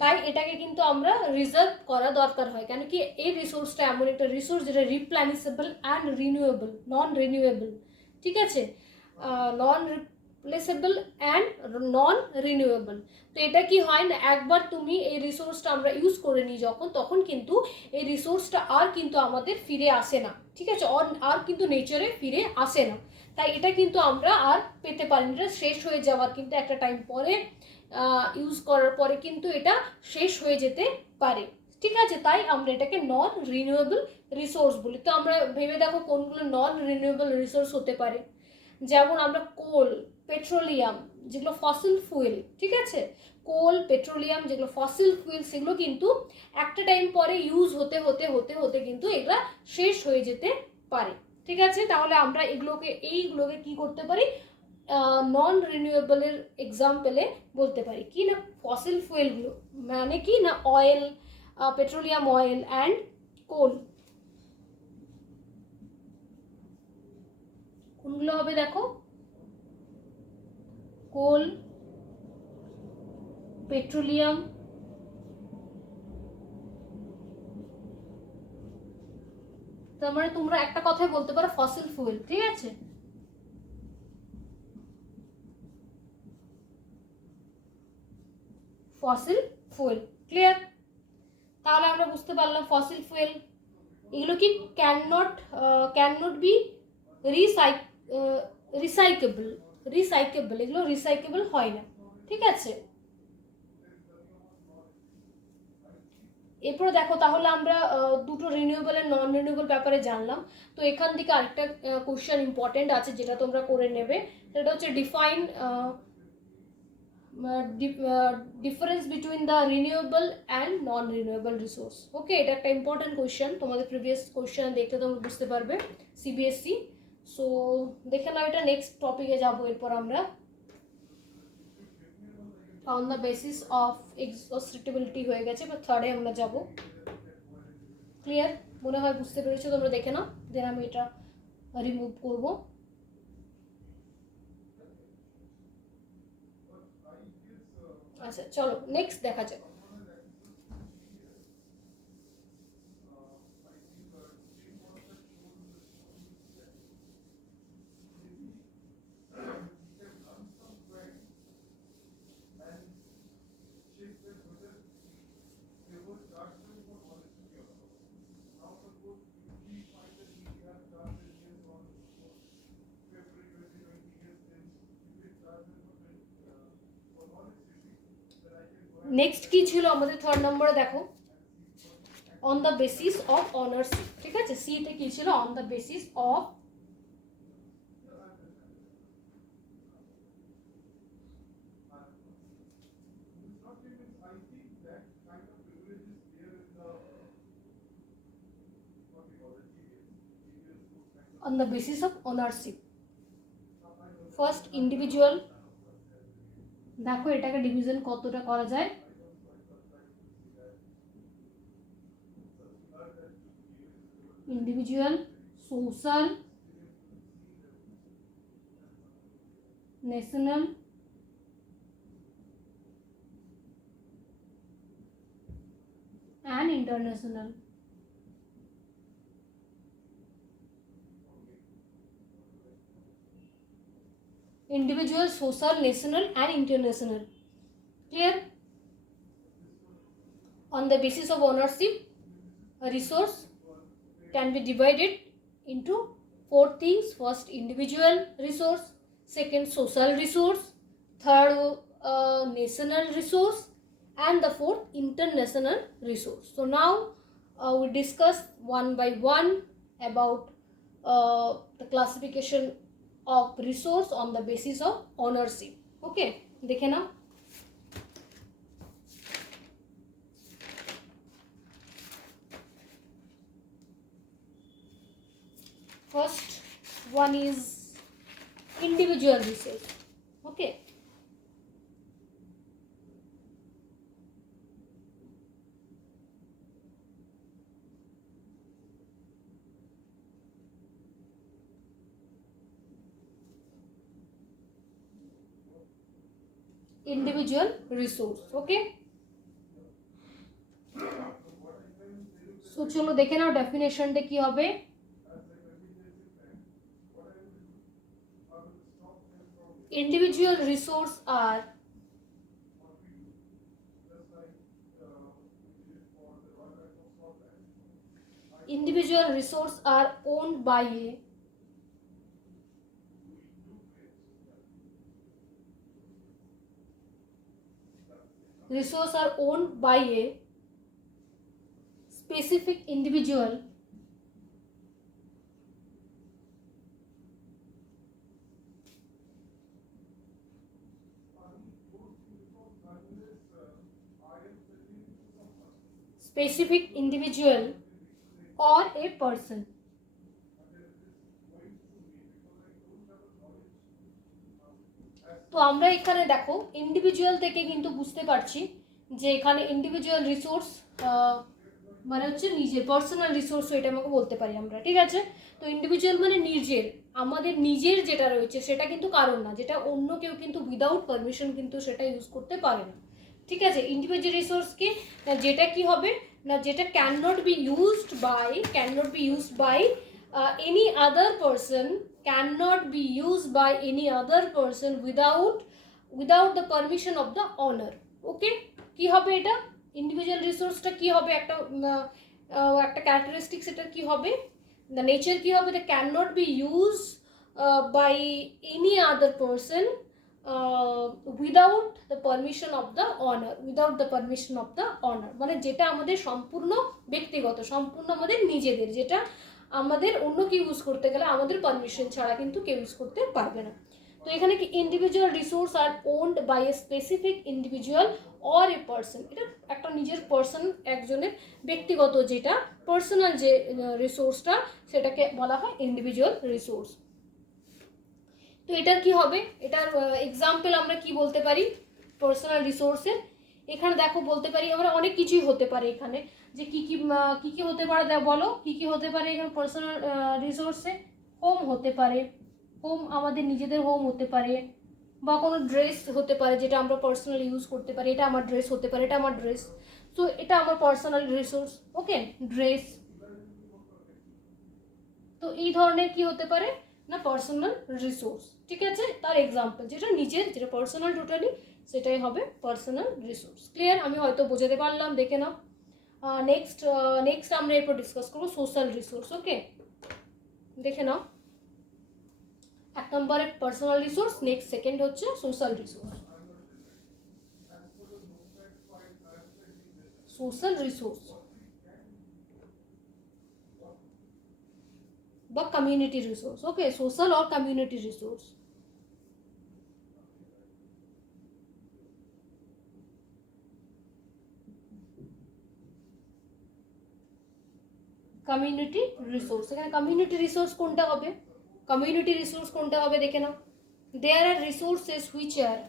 তাই এটাকে কিন্তু আমরা রিজার্ভ করা দরকার হয়। কেন কি এই রিসোর্সটা এমন একটা রিসোর্স যেটা রিপ্লেনিশেবল অ্যান্ড রিনিউয়েবল, নন রিনিউয়েবল। ঠিক আছে, নন রিপ্লেসেবল অ্যান্ড নন রিনিউয়েবল। তো এটা কি হয় না, একবার তুমি এই রিসোর্সটা আমরা ইউজ করে নিই যখন, তখন কিন্তু এই রিসোর্সটা আর কিন্তু আমাদের ফিরে আসে না। ঠিক আছে, আর কিন্তু নেচারে ফিরে আসে না, তাই এটা কিন্তু আমরা আর পেতে পারি না, এটা শেষ হয়ে যাওয়ার কিন্তু একটা টাইম পরে ইউজ করার পরে কিন্তু এটা শেষ হয়ে যেতে পারে। ঠিক আছে, তাই আমরা এটাকে নন রিনিউয়েবল রিসোর্স বলি। তো আমরা ভেবে দেখো কোনগুলো নন রিনিউয়েবল রিসোর্স হতে পারে, যেমন আমরা কোল, পেট্রোলিয়াম, যেগুলো ফসিল ফুয়েল। ঠিক আছে, কোল, পেট্রোলিয়াম যেগুলো ফসিল ফুয়েল, সেগুলো কিন্তু একটা টাইম পরে ইউজ হতে হতে হতে হতে কিন্তু এগুলা শেষ হয়ে যেতে পারে। ঠিক আছে, তাহলে আমরা এইগুলোকে কি করতে পারি, নন রিনিউয়েবলের এক্সাম্পলে বলতে পারি কি না, ফসিল ফুয়েলগুলো মানে কি না, অয়েল, পেট্রোলিয়াম অয়েল অ্যান্ড কোল। কোনগুলো হবে দেখো, কোল, পেট্রোলিয়াম, তার মানে তোমরা একটা কথাই বলতে পারো ফসিল ফুয়েল। ঠিক আছে, ফসিল ফুয়েল, ক্লিয়ার? তাহলে আমরা বুঝতে পারলাম ফসিল ফুয়েল এগুলো কি ক্যান নট বি রিসাইকেবল, এগুলো রিসাইকেবল হয় না। ঠিক আছে, এরপরে দেখো তাহলে আমরা দুটো রিনিউয়েবল আর নন রিনিউয়েবল ব্যাপারে জানলাম। তো এখান থেকে আরেকটা কোশ্চেন ইম্পর্টেন্ট আছে যেটা তোমরা করে নেবে, সেটা হচ্ছে define difference between the renewable and non renewable resource. Okay, এটা একটা ইম্পর্টেন্ট কোয়েশ্চেন, তোমাদের প্রিভিয়াস কোয়েশ্চেন দেখতে তোমরা বুঝতে পারবে সিবিএসসি। সো দেখে নাও, এটা নেক্সট টপিকে যাবো এরপর আমরা, অন দ্য বেসিস অফ এক্সস্টিবিলিটি হয়ে গেছে, বা থার্ডে আমরা যাব। ক্লিয়ার? মনে হয় বুঝতে পেরেছো, তোমরা দেখে নাও, দেন আমি এটা রিমুভ করবো। আচ্ছা চলো নেক্সট দেখা যাক। নেক্সট কি ছিল আমাদের থার্ড নম্বরে দেখো, on the basis of ownership. ঠিক আছে, সিতে কি ছিল, on the basis of On the basis of ownership. First individual, দেখো এটাকে ডিভিশন কতটা করা যায়। individual, social, national and international. Individual, social, national and international. Clear? On the basis of ownership, a resource can be divided into four things. First individual resource, second social resource, third national resource and the fourth international resource. So now we discuss one by one about the classification of resource on the basis of ownership. Okay, দেখে নাও। First one is individual resource. Okay, individual resource. Okay, so চলো দেখে নাও ডেফিনেশনটা কি হবে। Individual resource are owned by a specific individual or a person. তো আমরা এখানে দেখো ইন্ডিভিজুয়াল থেকে কিন্তু বুঝতে পারছি যে এখানে ইন্ডিভিজুয়াল রিসোর্স মানে হচ্ছে নিজের পার্সোনাল রিসোর্স, এটা আমাকে বলতে পারি আমরা, ঠিক আছে। তো ইন্ডিভিজুয়াল মানে নিজের, আমাদের নিজের যেটা রয়েছে সেটা কিন্তু কারণ না, যেটা অন্য কেউ কিন্তু উইদাউট পারমিশন কিন্তু সেটা ইউজ করতে পারে না, ঠিক আছে। ইন্ডিভিজুয়াল রিসোর্স কি, যেটা কি হবে না, যেটা can not be used by any other person, cannot be used by any other person without the permission of the owner. ওকে, কি হবে এটা, ইন্ডিভিজুয়াল রিসোর্সটা কি হবে, একটা ক্যারেক্টারিস্টিক্স, এটা কি হবে, দ্য নেচার কি হবে, the can not be use by any other person without the permission of the owner, মানে যেটা আমাদের সম্পূর্ণ ব্যক্তিগত, সম্পূর্ণ আমাদের নিজেদের, যেটা আমাদের অন্য কেউ ইউজ করতে গেলে আমাদের পারমিশন ছাড়া কিন্তু কেউ ইউজ করতে পারবে না। তো এখানে কি individual resource are owned by a specific individual or a person, এটা একটা নিজের পার্সন, একজনের ব্যক্তিগত যেটা পার্সোনাল যে রিসোর্সটা সেটাকে বলা হয় ইন্ডিভিজুয়াল রিসোর্স। তো এটার কি হবে, এটার এক্সাম্পল আমরা কি বলতে পারি পার্সোনাল রিসোর্সের, এখানে দেখো বলতে পারি আমরা অনেক কিছুই হতে পারে এখানে, যে কি কি হতে পারে বলো, কি হতে পারে এখানে পার্সোনাল রিসোর্সে। হোম হতে পারে, হোম আমাদের নিজেদের হোম হতে পারে, বা কোনো ড্রেস হতে পারে যেটা আমরা পার্সোনাল ইউজ করতে পারি, এটা আমার ড্রেস হতে পারে, এটা আমার ড্রেস, তো এটা আমার পার্সোনাল রিসোর্স। ওকে, ড্রেস, তো এই ধরনের কি হতে পারে না পার্সোনাল রিসোর্স, ঠিক আছে। তার এক্সাম্পল যেটা নিজের, যেটা পার্সোনাল টোটালি, সেটাই হবে পার্সোনাল রিসোর্স। ক্লিয়ার, আমি হয়তো বোঝাতে পারলাম, দেখে নাও। নেক্সট আমরা এরপর ডিসকাস করবো সোশ্যাল রিসোর্স। ওকে, দেখে নাও, এক নম্বরে পার্সোনাল রিসোর্স, নেক্সট সেকেন্ড হচ্ছে সোশ্যাল রিসোর্স। সোশ্যাল রিসোর্স বা কমিউনিটি রিসোর্স। ওকে, সোশ্যাল और কমিউনিটি রিসোর্স। Community resource. এখানে কমিউনিটি রিসোর্স কোনটা হবে? কমিউনিটি রিসোর্স কোনটা হবে দেখে নাও। There are resources which are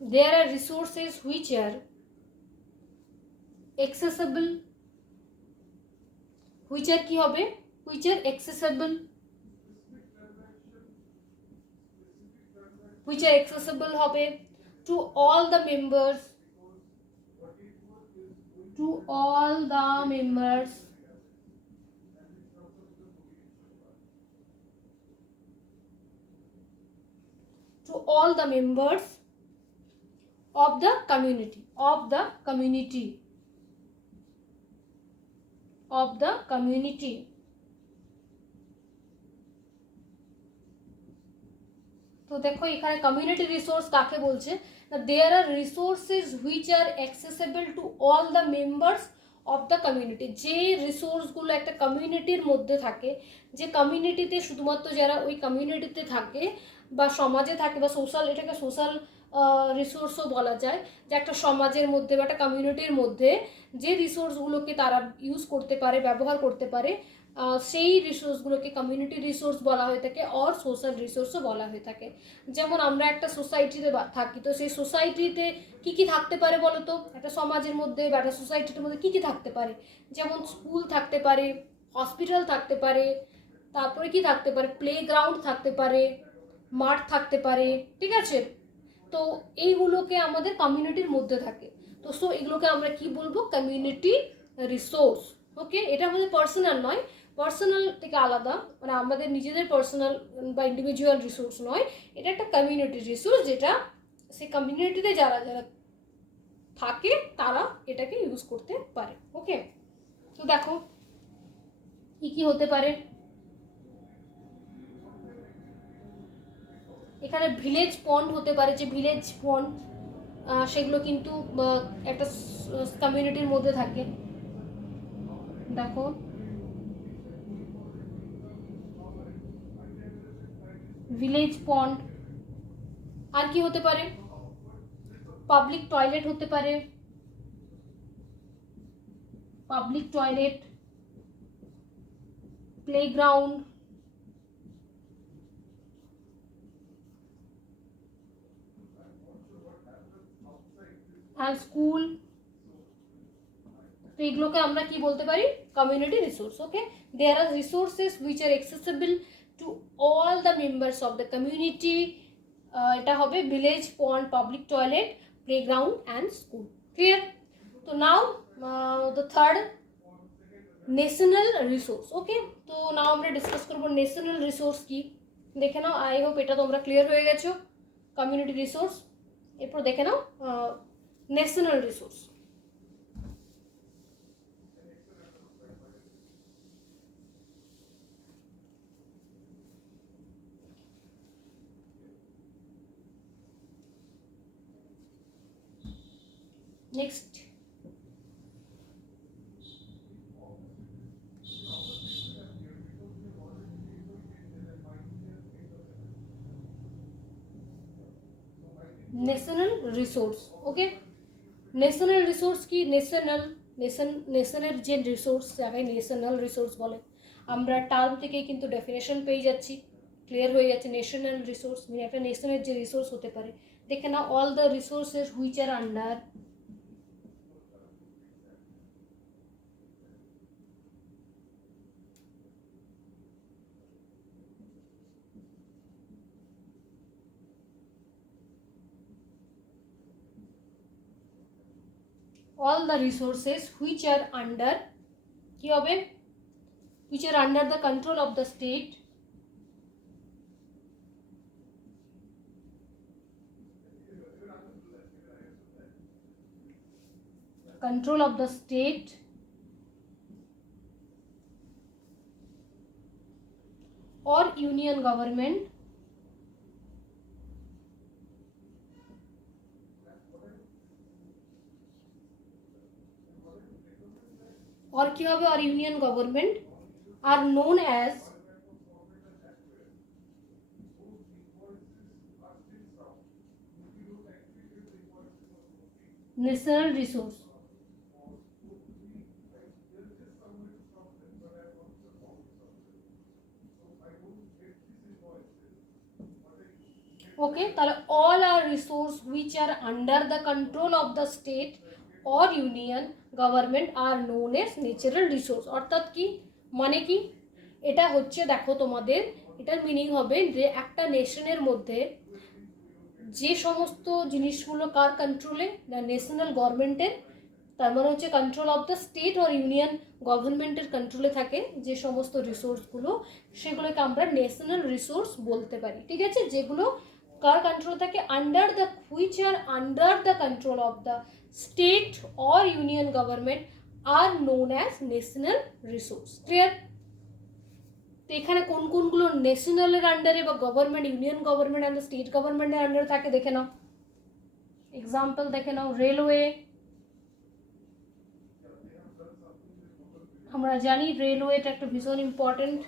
there are resources which are accessible, which are কি হবে? which are accessible, which are accessible হবে to all the members, to all the members to all the members of the community, of the community, of the community. তো দেখো এখানে community resource কাকে বলছে না, there are resources which are accessible to all the members of the community. যে রিসোর্সগুলো একটা কমিউনিটির মধ্যে থাকে, যে কমিউনিটিতে শুধুমাত্র যারা ওই কমিউনিটিতে থাকে বা সমাজে থাকে বা সোশ্যাল, এটাকে সোশ্যাল রিসোর্সও বলা যায়, যে একটা সমাজের মধ্যে বা একটা কমিউনিটির মধ্যে যে রিসোর্সগুলোকে তারা ইউজ করতে পারে, ব্যবহার করতে পারে, সেই রিসোর্সগুলোকে কমিউনিটি রিসোর্স বলা হয়ে থাকে, আর সোশ্যাল রিসোর্সও বলা হয়ে থাকে। যেমন আমরা একটা সোসাইটিতে থাকি, তো সেই সোসাইটিতে কী কী থাকতে পারে বলো তো? একটা সমাজের মধ্যে বা একটা সোসাইটির মধ্যে কী কী থাকতে পারে? যেমন স্কুল থাকতে পারে, হসপিটাল থাকতে পারে, তারপরে কি থাকতে পারে, প্লেগ্রাউন্ড থাকতে পারে, মাঠ থাকতে পারে, ঠিক আছে? তো এইগুলোকে আমাদের কমিউনিটির মধ্যে থাকে। তো সো এগুলোকে আমরা কি বলবো? Community resource. ওকে, এটা আমাদের পার্সোনাল নয়, পার্সোনাল থেকে আলাদা, মানে আমাদের নিজেদের পার্সোনাল বা ইন্ডিভিজুয়াল রিসোর্স নয়, এটা একটা কমিউনিটি রিসোর্স, যেটা সেই কমিউনিটিতে যারা যারা থাকে তারা এটাকে ইউজ করতে পারে। ওকে, তো দেখো কি কি হতে পারে। এখানে ভিলেজ পন্ড হতে পারে, যে ভিলেজ পন্ড সেগুলো কিন্তু একটা কমিউনিটির মধ্যে থাকে। দেখো ভিলেজ পন্ড। আর কি হতে পারে? পাবলিক টয়লেট হতে পারে, পাবলিক টয়লেট, প্লেগ্রাউন্ড, আর স্কুল। তো এগুলোকে আমরা কি বলতে পারি? Community resource. Okay, there are resources which are accessible to all the members of the community. এটা হবে village pond, public toilet, playground and school. Clear? তো now the third, national resource. Okay, তো নাও আমরা ডিসকাস করবো national resource কি। দেখে নাও, I hope এটা তোমরা ক্লিয়ার হয়ে গেছো। কমিউনিটি রিসোর্স, এরপর দেখে নাও national resource. Next, national resource. Okay, national resource কি? নেশনের যে রিসোর্স, যাকে ন্যাশনাল রিসোর্স বলে, আমরা টার্ম থেকেই কিন্তু ডেফিনেশন পেয়ে যাচ্ছি, ক্লিয়ার হয়ে যাচ্ছে। ন্যাশনাল রিসোর্স মানে একটা নেশনের যে রিসোর্স হতে পারে। দেখে না, all the resources which R under, all the resources which are under কি হবে? which are under the control of the state, control of the state or union government, or কি হবে or union government are known as national resource. ওকে, তাহলে all are resource which are under the control of the state or union government are known as natural resource. অর্থাৎ কি মানে কি, এটা হচ্ছে দেখো তোমাদের এটার মিনিং হবে যে একটা নেশনের মধ্যে যে সমস্ত জিনিসগুলো কার কন্ট্রোলে, না ন্যাশনাল গভর্নমেন্টের, তার মানে হচ্ছে control of the state or union গভর্নমেন্টের কন্ট্রোলে থাকে যে সমস্ত রিসোর্সগুলো, সেগুলোকে আমরা ন্যাশনাল রিসোর্স বলতে পারি। ঠিক আছে, যেগুলো কার কন্ট্রোল থাকে, under the which are under the control of the state or union government are known as national resource. Clear? তো এখানে কোন কোনগুলো ন্যাশনালের আন্ডারে বা government, union government and state গভর্নমেন্টের আন্ডারে থাকে দেখে নাও। এক্সাম্পল দেখে নাও, রেলওয়ে, আমরা জানি রেলওয়েটা একটা ভীষণ ইম্পর্টেন্ট।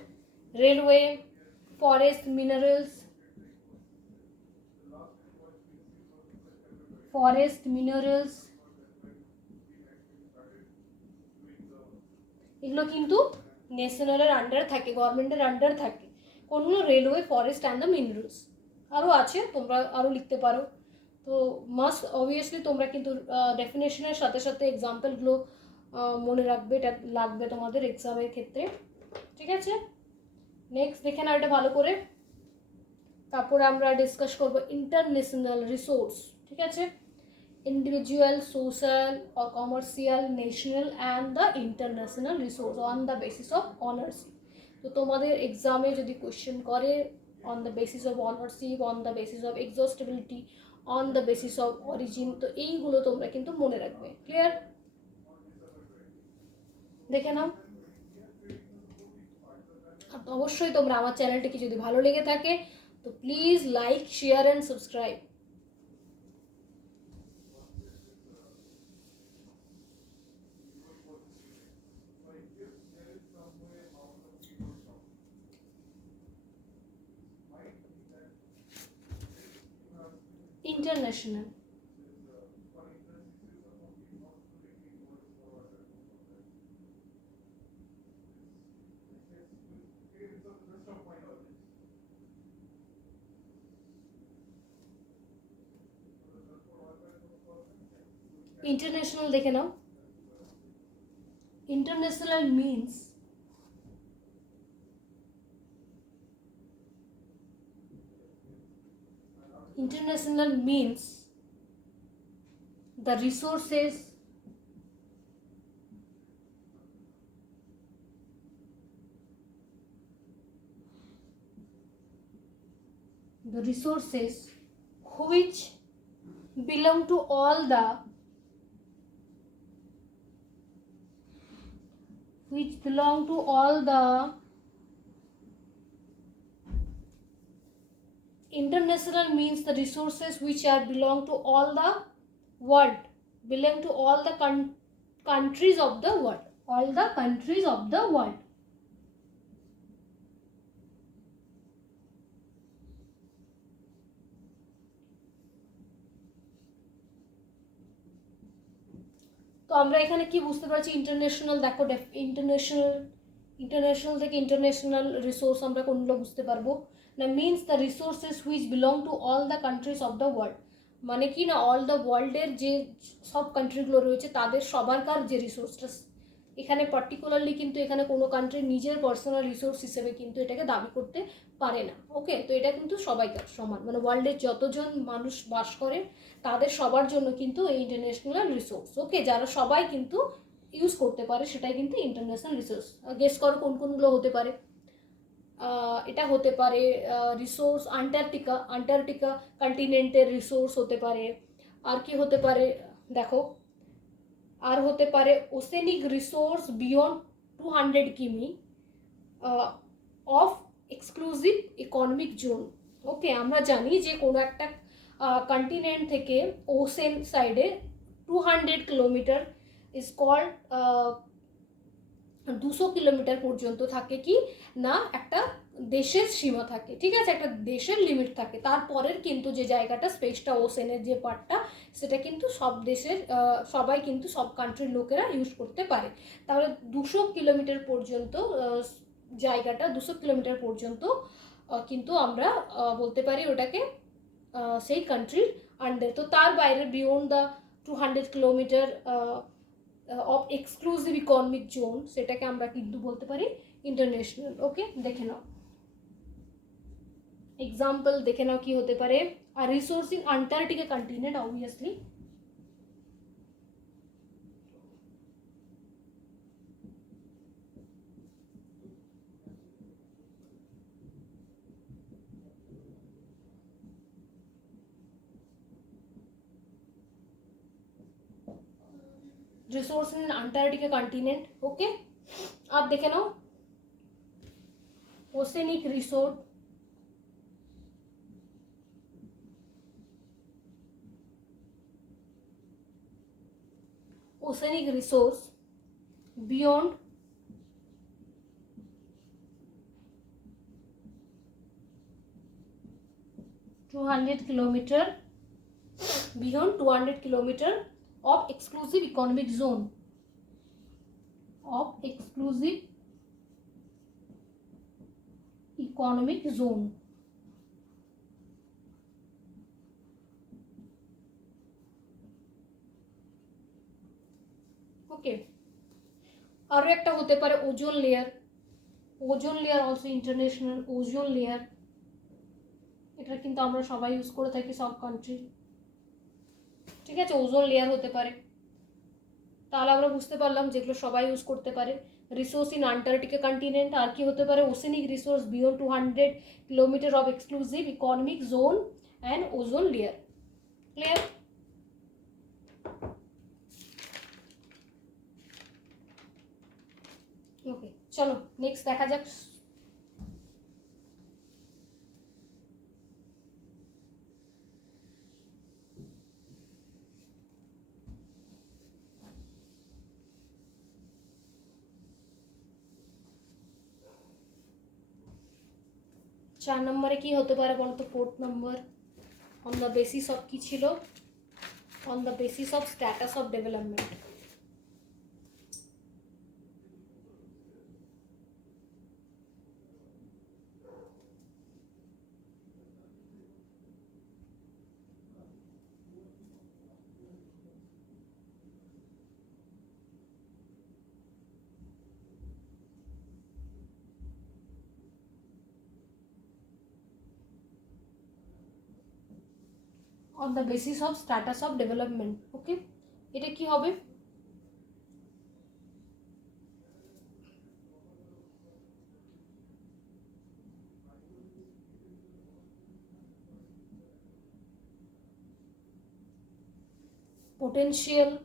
রেলওয়ে, ফরেস্ট, মিনারেলস, এগুলো কিন্তু ন্যাশনালের আন্ডার থাকে, গভর্নমেন্টের আন্ডার থাকে। কোনগুলো? Railway, forest and the minerals. আরও আছে, তোমরা আরও লিখতে পারো। তো মাস্ট অবভিয়াসলি তোমরা কিন্তু ডেফিনেশনের সাথে সাথে এক্সাম্পলগুলো মনে রাখবে, এটা লাগবে তোমাদের এক্সামের ক্ষেত্রে। ঠিক আছে, নেক্সট দেখে নাও এটা ভালো করে, তারপরে আমরা ডিসকাস করবো ইন্টারন্যাশনাল রিসোর্স। ঠিক আছে, individual, social or commercial, national and the international resource on the basis of ownership. তো তোমাদের এক্সামে যদি কোয়েশ্চেন করে on the basis of ownership, on the basis of exhaustibility, on the basis of origin, তো এইগুলো তোমরা কিন্তু মনে রাখবে। ক্লিয়ার? দেখে নাও। আর অবশ্যই তোমরা আমার চ্যানেলটিকে যদি ভালো লেগে থাকে তো please like, share and subscribe. International, international দেখে নাও। International means the resources which belong to all the international means the resources which are belong to all the world, belong to all the countries of the world, all the countries of the world. তো আমরা এখানে কি বুঝতে পারছি, ইন্টারন্যাশনাল দেখো, ইন্টারন্যাশনাল থেকে international resource আমরা কোনগুলো বুঝতে পারবো না, means the resources which belong to all the countries of the world, মানে কি না অল দ্য ওয়ার্ল্ডের যে সব কান্ট্রিগুলো রয়েছে তাদের সবারকার যে রিসোর্সটা, এখানে পার্টিকুলারলি কিন্তু এখানে কোনো কান্ট্রির নিজের পার্সোনাল রিসোর্স হিসেবে কিন্তু এটাকে দাবি করতে পারে না। ওকে, তো এটা কিন্তু সবাইকার সমান, মানে ওয়ার্ল্ডের যতজন মানুষ বাস করে তাদের সবার জন্য কিন্তু এই ইন্টারন্যাশনাল রিসোর্স, ওকে, যারা সবাই কিন্তু ইউজ করতে পারে সেটাই কিন্তু ইন্টারন্যাশনাল রিসোর্স। গেস করো কোন কোনগুলো হতে পারে। এটা হতে পারে রিসোর্স আন্টার্কটিকা কন্টিনেন্টের রিসোর্স হতে পারে। আর কি হতে পারে দেখো, আর হতে পারে ওসেনিক রিসোর্স বিয়ন্ড 200 কিমি অফ এক্সক্লুসিভ ইকোনমিক জোন। ওকে, আমরা জানি যে কোনো একটা কন্টিনেন্ট থেকে ওশেন সাইডে 200 কিলোমিটার ইজ কল্ড 200 কিলোমিটার পর্যন্ত থাকে কি না একটা দেশের সীমা থাকে, ঠিক আছে, একটা দেশের লিমিট থাকে। তারপরের কিন্তু যে জায়গাটা স্পেসটা ওশেনের যে পার্টটা, সেটা কিন্তু সব দেশের সবাই কিন্তু সব কান্ট্রির লোকেরা ইউজ করতে পারে। তাহলে 200 কিলোমিটার পর্যন্ত জায়গাটা 200 কিলোমিটার পর্যন্ত কিন্তু আমরা বলতে পারি ওটাকে সেই কান্ট্রির আন্ডার। তো তার বাইরে beyond the 200 kilometre of exclusive economic zone, সেটাকে আমরা কিন্তু বলতে পারি ইন্টারন্যাশনাল। ওকে, দেখে নাও এক্সাম্পল, দেখে নাও কি হতে পারে। আর resource in Antarctica continent obviously, resource in Antarctica continent. Okay, आप देखे ना oceanic resource, oceanic resource beyond 200 kilometre, beyond 200 kilometre of exclusive economic zone, of exclusive economic zone। Okay, আরও একটা হতে পারে ozone layer, ozone layer also international ozone layer, এটা কিন্তু আমরা সবাই ইউজ করে থাকি সব কান্ট্রি, ঠিক আছে, ওজোন লেয়ার হতে পারে। তাহলে আমরা বুঝতে পারলাম যেগুলো সবাই ইউজ করতে পারে। রিসোর্স ইন আন্টার্কটিকা কন্টিনেন্ট, আর কি হতে পারে oceanic resource beyond 200 kilometre of exclusive economic zone and ozone layer. Clear? Okay, চলো নেক্সট দেখা যাক। 4 নম্বরে কি হতে পারে বলো তো? 4th number, on the basis of কি ছিল? On the basis of status of development. On the basis of status of development. Okay, এটা কি হবে? potential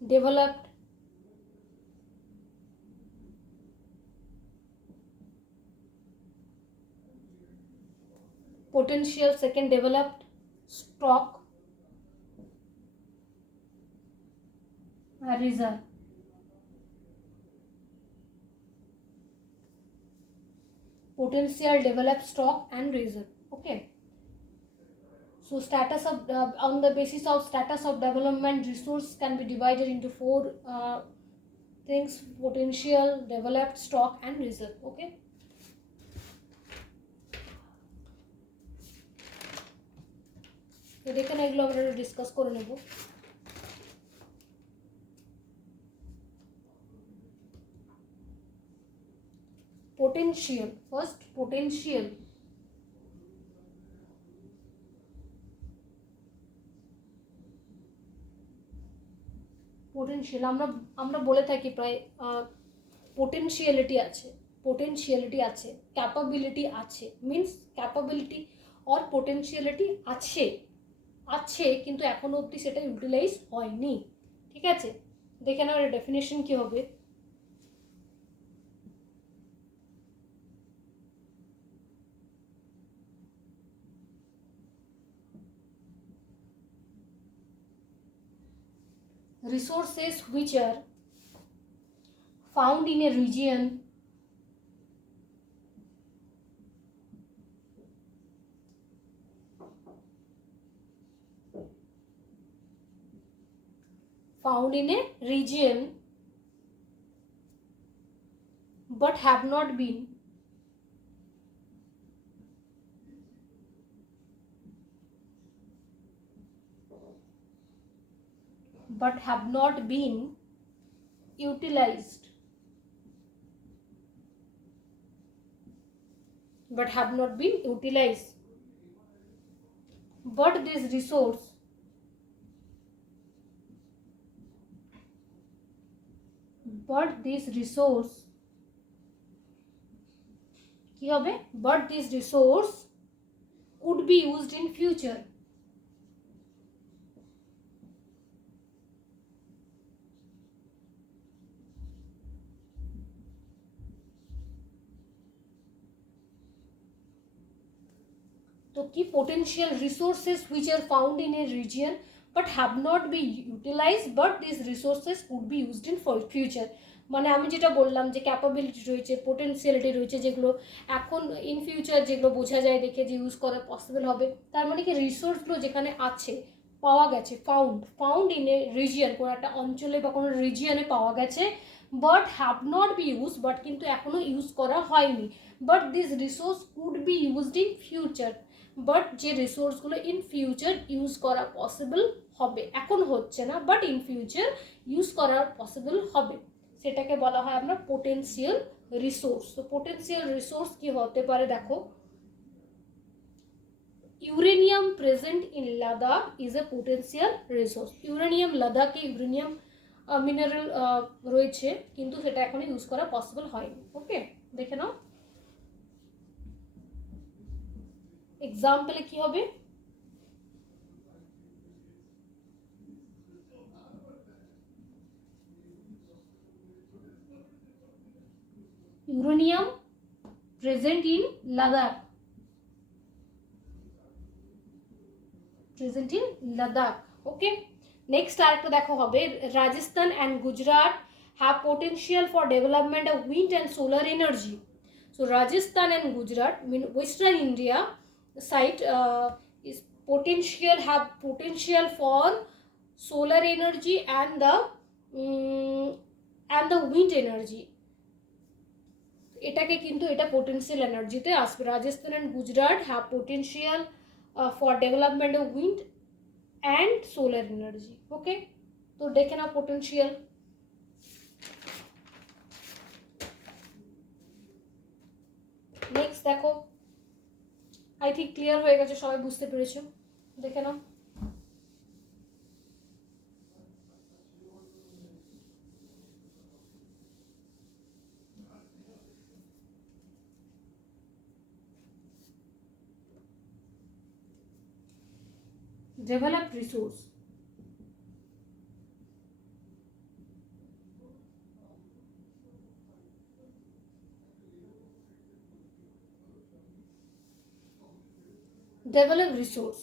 developed potential second developed stock reserve। Potential developed stock and reserve। Okay, so status of on the basis of status of development, resource can be divided into 4 things: potential, developed, stock and reserve। Okay, তো দেখে না এগুলো আমরা ডিসকাস করে নেব। potential, first potential, potential আমরা বলে থাকি প্রায় পোটেনশিয়ালিটি আছে, পোটেনশিয়ালিটি আছে, ক্যাপাবিলিটি আছে, মিন্স ক্যাপাবিলিটি অর পোটেনশিয়ালিটি আছে, আছে কিন্তু এখনো অবধি সেটা ইউটিলাইজ হয়নি। ঠিক আছে, দেখে নাও এর ডেফিনেশন কি হবে। resources which are found in a region but have not been utilized but this resource কি হবে but this resource would be used in future. तो কি potential resources which are found in a region but have not been utilized but these resources would be used in future. মানে আমি যেটা বললাম যে ক্যাপাবিলিটি রয়েছে, পোটেনশিয়ালিটি রয়েছে, যেগুলো এখন ইন ফিউচার যেগুলো বোঝা যায় দেখে যে ইউজ করা পসিবল হবে, তার মানে কি রিসোর্সগুলো যেখানে আছে, পাওয়া গেছে, ফাউন্ড ইন এ রিজিয়ন, কোনো একটা অঞ্চলে বা কোনো রিজিয়নে পাওয়া গেছে, but have not be use, but কিন্তু এখনও ইউজ করা হয়নি, but this resource could be used in future, but যে রিসোর্সগুলো ইন ফিউচার ইউজ করা পসিবল হবে, এখন হচ্ছে না বাট ইন ফিউচার ইউজ করার পসিবল হবে, সেটাকে বলা হয় আমরা পোটেনশিয়াল রিসোর্স। তো পোটেনশিয়াল রিসোর্স কি হতে পারে দেখো, uranium present in Ladakh is a potential resource. Uranium, লাদাখে ইউরেনিয়াম মিনারেল রয়েছে কিন্তু সেটা এখনো ইউজ করা পসিবল হয়নি। ওকে, দেখে নাও এক্সাম্পলে কি হবে, uranium present in Ladakh. Okay, next আরেকটা দেখো হবে, Rajasthan and Gujarat have potential for development of wind and solar energy. So Rajasthan and Gujarat, Western India side is have potential for solar energy and the wind energy. এটাকে কিন্তু এটা potential এনার্জিতে আসবে। Rajasthan and Gujarat have potential for development of wind and solar energy. Okay, তো দেখে নাও potential. Next দেখো, I think clear হয়ে গেছে, সবাই বুঝতে পেরেছো, দেখে নাও। Develop resource. Develop resource.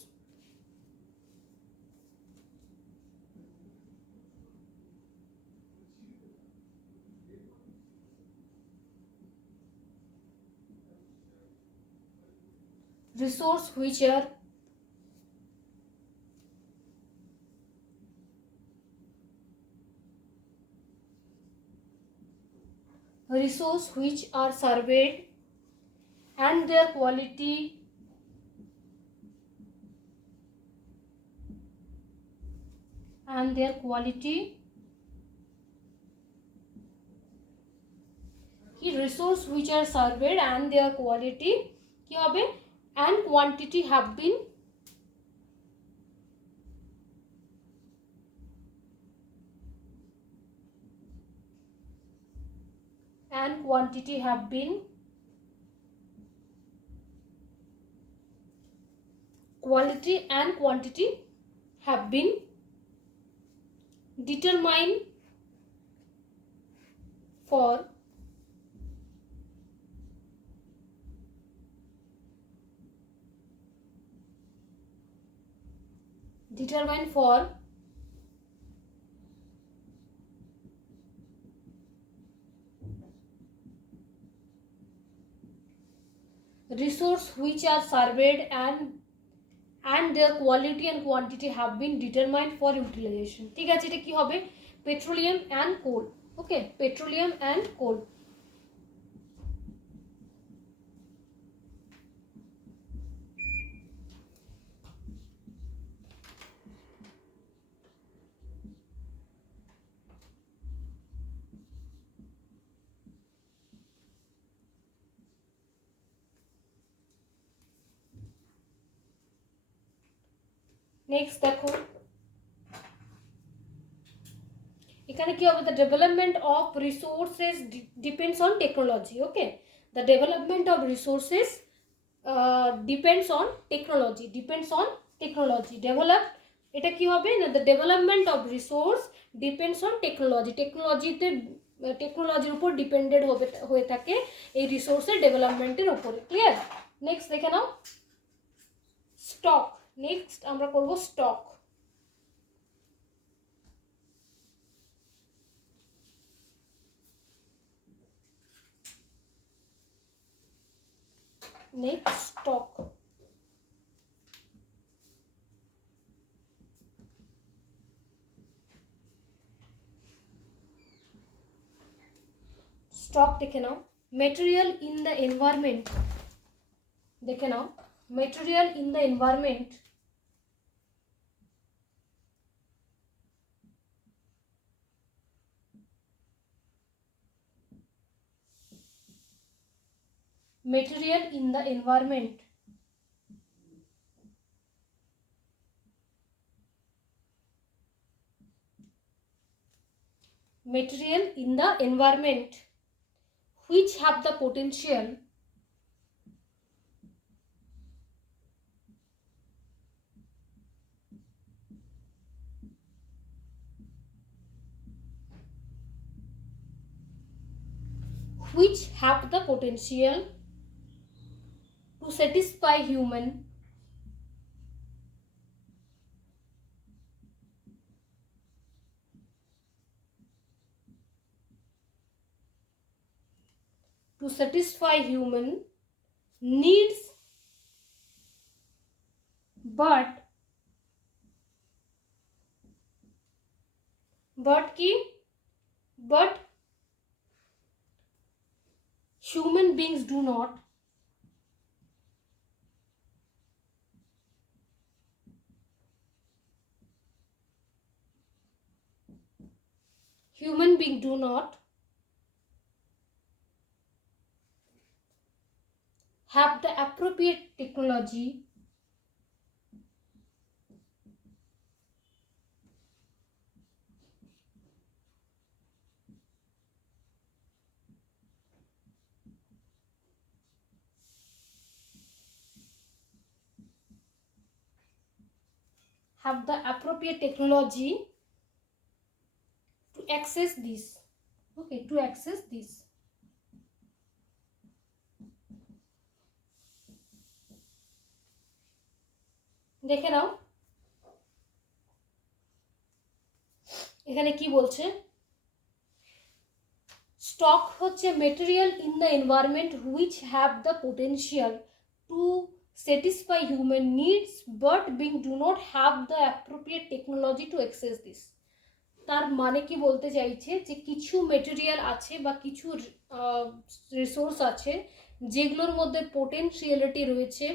Resource which are surveyed and their quality কি resource which are surveyed and their quality কি হবে and quantity have been quality and quantity have been determined for resource which are surveyed and their quality and quantity have been determined for utilization. ঠিক আছে, এটা কি হবে? Petroleum and coal. Okay, petroleum and coal. Next দেখো এখানে কি হবে, the development of resources depends on technology. Okay, the development of resources depends on technology, depends on technology. Develop, এটা কি হবে না, the development of resource depends on technology, টেকনোলজির উপর ডিপেন্ডেড হয়ে থাকে এই রিসোর্সের ডেভেলপমেন্টের উপরে। ক্লিয়ার? নেক্সট দেখে নাও স্টক। নেক্সট আমরা করব স্টক। Next, stock. Stock দেখে নাও। Material in the environment দেখে নাও। Material in the environment material in the environment material in the environment which have the potential which have the potential to satisfy human needs but human beings do not have the appropriate technology to access this. Okay, to access this. দেখে নাও এখানে কি বলছে। Stock হচ্ছে material in the environment which have the potential to satisfy human needs but being do not have the appropriate technology to access this. তার মানে কি বলতে চাইছে যে কিছু মেটেরিয়াল আছে বা কিছু রিসোর্স আছে যেগুলোর মধ্যে পোটেনশিয়ালিটি রয়েছে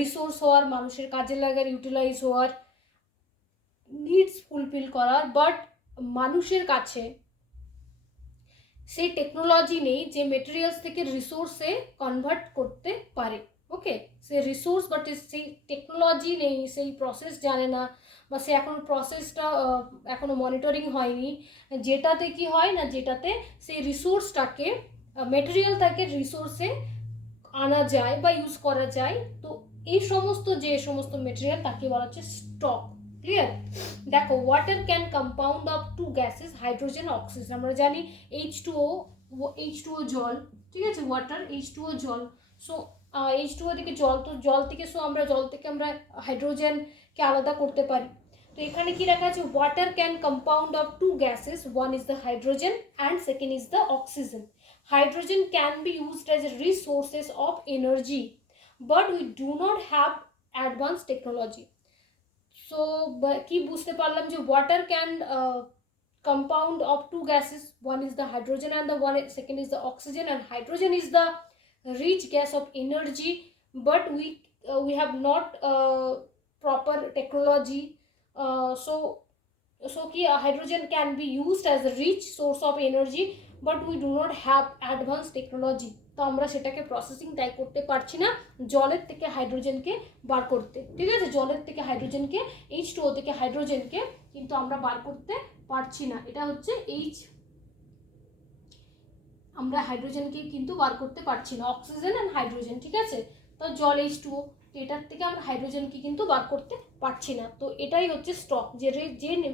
রিসোর্স হওয়ার, মানুষের কাজে লাগার, ইউটিলাইজ হওয়ার, নিডস ফুলফিল করার, বাট মানুষের কাছে সেই টেকনোলজি নেই যে মেটেরিয়ালস থেকে রিসোর্সে কনভার্ট করতে পারে। ওকে, সে রিসোর্স বাট সেই টেকনোলজি নেই, সেই প্রসেস জানে না, বা সে এখনো প্রসেসটা এখনো মনিটরিং হয়নি, যেটাতে কি হয় না, যেটাতে সেই রিসোর্সটাকে মেটেরিয়ালটাকে রিসোর্সে আনা যায় বা ইউজ করা যায়। তো এই সমস্ত যে সমস্ত মেটেরিয়াল তাকে বলা হচ্ছে স্টক। ক্লিয়ার? দেখো, water can compound of two gases hydrogen oxygen. আমরা জানি H2O জল, ঠিক আছে, ওয়াটার H2O জল। সো H2O থেকে জল, তো জল থেকে আমরা হাইড্রোজেনকে আলাদা করতে পারি। তো এখানে কি রাখা আছে, water can compound of two gases, one is the hydrogen and second is the oxygen. hydrogen can be used as resources of energy, but we do not have advanced technology. So কি বুঝতে পারলাম যে water can compound of two gases, one is the hydrogen and the second is the oxygen, and hydrogen is the rich gas of energy, but we have not proper technology. So ki hydrogen can be used as a rich source of energy, but we do not have advanced technology. তো আমরা সেটাকে প্রসেসিং তাই করতে পারছি না জলের থেকে হাইড্রোজেনকে বার করতে, ঠিক আছে, জলের থেকে হাইড্রোজেনকে H2O থেকে হাইড্রোজেনকে কিন্তু আমরা বার করতে পারছি না। এটা হচ্ছে আমরা হাইড্রোজেনকে কিন্তু বার করতে পারছি না, অক্সিজেন অ্যান্ড হাইড্রোজেন, ঠিক আছে। তো জল H2O, এটার থেকে আমরা হাইড্রোজেনকে কিন্তু বার করতে পারছি না। তো এটাই হচ্ছে স্টক, যে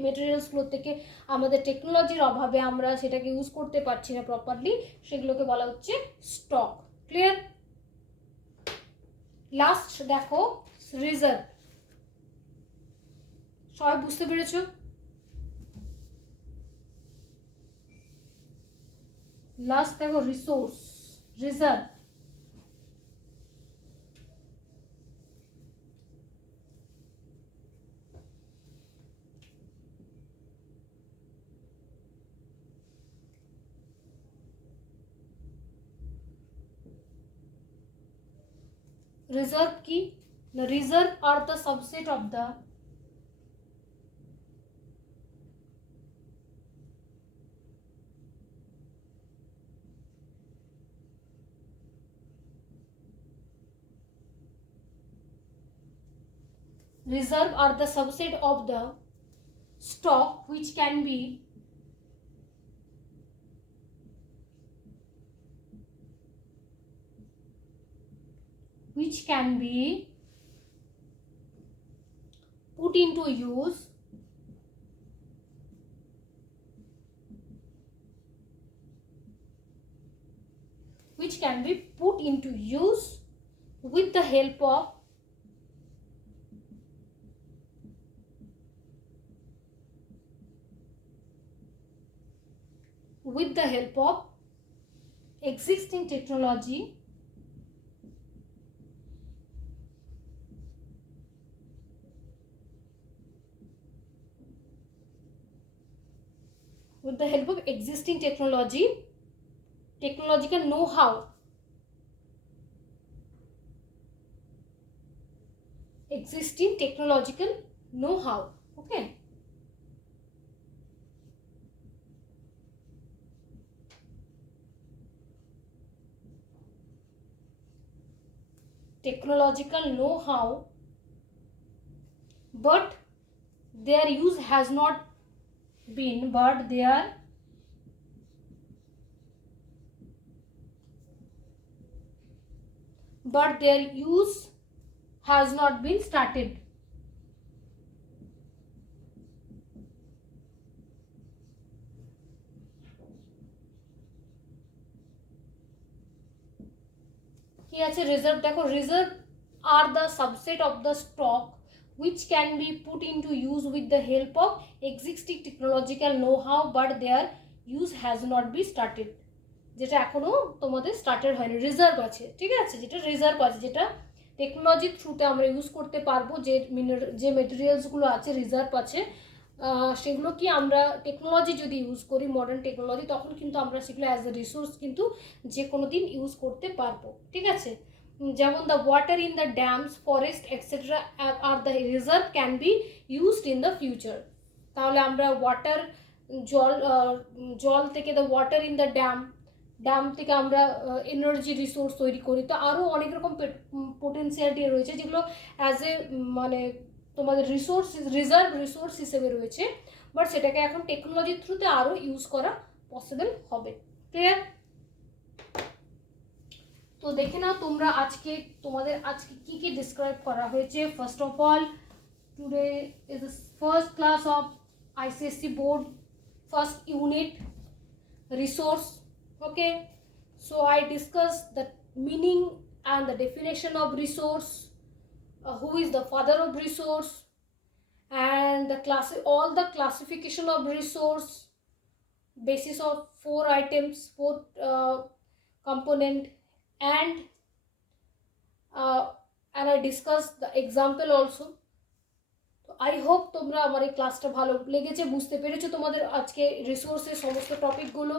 মেটেরিয়ালসগুলো থেকে আমাদের টেকনোলজির অভাবে আমরা সেটাকে ইউজ করতে পারছি না প্রপারলি, সেগুলোকে বলা হচ্ছে স্টক। ক্লিয়ার? লাস্ট দেখো রিজার্ভ। সবাই বুঝতে পেরেছো? লাস্ট দেখো resource, reserve. Reserve key. The reserve are the subset of the reserve are the subset of the stock which can be put into use with the help of existing technology technological know-how, existing technological know-how. Okay, technological know-how, but their use has not been, their use has not been started. কি আছে রিজার্ভ দেখো, reserve are the subset of the stock which can be put into use with the help of existing technological know-how, but their use has not been started. যেটা এখনো তোমাদের স্টার্টেড হয়নি, রিজার্ভ আছে, ঠিক আছে, যেটা রিজার্ভ আছে, যেটা টেকনোলজির থ্রুতে আমরা ইউজ করতে পারবো, যে মেটেরিয়ালসগুলো আছে রিজার্ভ আছে, সেগুলো কি আমরা টেকনোলজি যদি ইউজ করি, মডার্ন টেকনোলজি, তখন কিন্তু আমরা সেগুলো অ্যাজ এ রিসোর্স কিন্তু যে কোনো দিন ইউজ করতে পারবো, ঠিক আছে। যেমন the water in the dams, forest etcetera আর the reserve can be used in the future. তাহলে আমরা ওয়াটার, জল থেকে the water in the dam থেকে আমরা এনার্জি রিসোর্স তৈরি করি। তো আরও অনেক রকম পোটেন্সিয়ালিটি রয়েছে যেগুলো অ্যাজ এ মানে তোমাদের রিজার্ভ রিসোর্স হিসেবে রয়েছে, বাট সেটাকে এখন টেকনোলজির থ্রুতে আরও ইউজ করা পসিবল হবে। ক্লিয়ার? তো দেখে নাও তোমরা তোমাদের আজকে কি কি ডিসক্রাইব করা হয়েছে। First of all, today is the first class of ICSE board, first unit, resource. Okay, so I discussed the meaning and the definition of resource, who is the father of resource, and all the classification of resource basis of 4 items, component, and I discussed the example also. I hope তোমরা আমার এই ক্লাসটা ভালো লেগেছে, বুঝতে পেরেছো তোমাদের আজকে রিসোর্সের সমস্ত টপিকগুলো।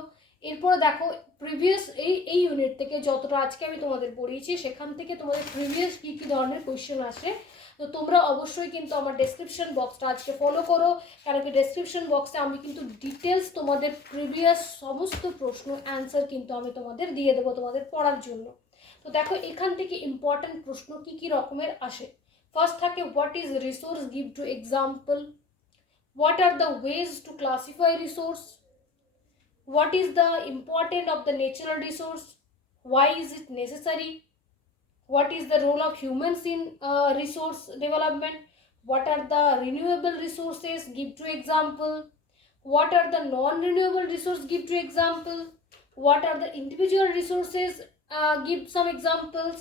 এরপর দেখো প্রিভিয়াস এই ইউনিট থেকে যতটা আজকে আমি তোমাদের পড়িয়েছি সেখান থেকে তোমাদের প্রিভিয়াস কী কী ধরনের কোয়েশ্চেন আসে। তো তোমরা অবশ্যই কিন্তু আমার ডেসক্রিপশন বক্সটা আজকে ফলো করো, কারণ কি ডেসক্রিপশন বক্সে আমি কিন্তু ডিটেলস তোমাদের প্রিভিয়াস সমস্ত প্রশ্ন অ্যান্সার কিন্তু আমি তোমাদের দিয়ে দেবো তোমাদের পড়ার জন্য। তো দেখো এখান থেকে ইম্পর্ট্যান্ট প্রশ্ন কী কী রকমের আসে। First থাকে what is resource, give to example. What are the ways to classify resource? What is the importance of the natural resource? Why is it necessary? What is the role of humans in resource development? What are the renewable resources? Give to example. What are the non-renewable resources? Give to example. What are the individual resources? Give some examples.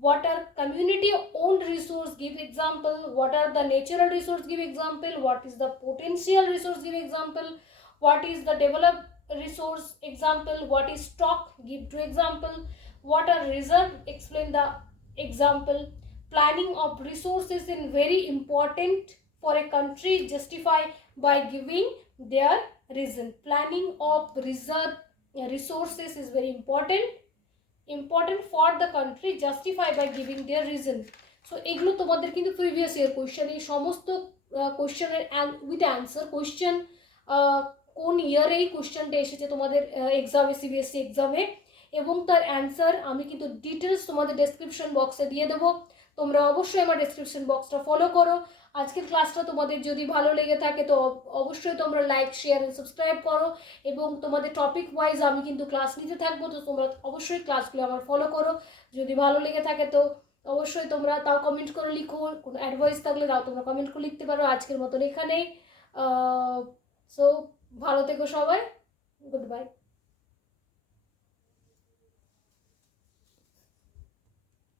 What are community owned resource? Give example. What are the natural resource? Give example. What is the potential resource? Give example. What is the developed resource? Example. What is stock? Give to example. What are reserve? Explain the example. Planning of resources is very important for a country, justify by giving their reason. Planning of reserve resources is very important for the country, justify by giving their reason. So এগুলো তোমাদের কিন্তু previous year question, এই সমস্ত কোয়েশ্চেনের with answer question কোন ইয়ারে এই কোয়েশ্চেনটা এসেছে তোমাদের এক্সামে, সিবিএসসি এক্সামে, এবং তার অ্যান্সার আমি কিন্তু ডিটেলস তোমাদের ডেসক্রিপশন বক্সে দিয়ে দেবো। তোমরা অবশ্যই আমার ডেসক্রিপশন বক্সটা ফলো করো। আজকের ক্লাসটা তোমাদের যদি ভালো লেগে থাকে তো অবশ্যই তোমরা লাইক, শেয়ার এন্ড সাবস্ক্রাইব করো, এবং তোমাদের টপিক ওয়াইজ আমি কিন্তু ক্লাস নিতে থাকবো, তো তোমরা অবশ্যই ক্লাসগুলো আমার ফলো করো। যদি ভালো লেগে থাকে তো অবশ্যই তোমরা তাও কমেন্ট করে লিখো, কোনো অ্যাডভাইস থাকলে তাও তোমরা কমেন্ট করে লিখতে পারো। আজকের মতন এখানেই। সো ভালো থেকো সবাই, গুড বাই।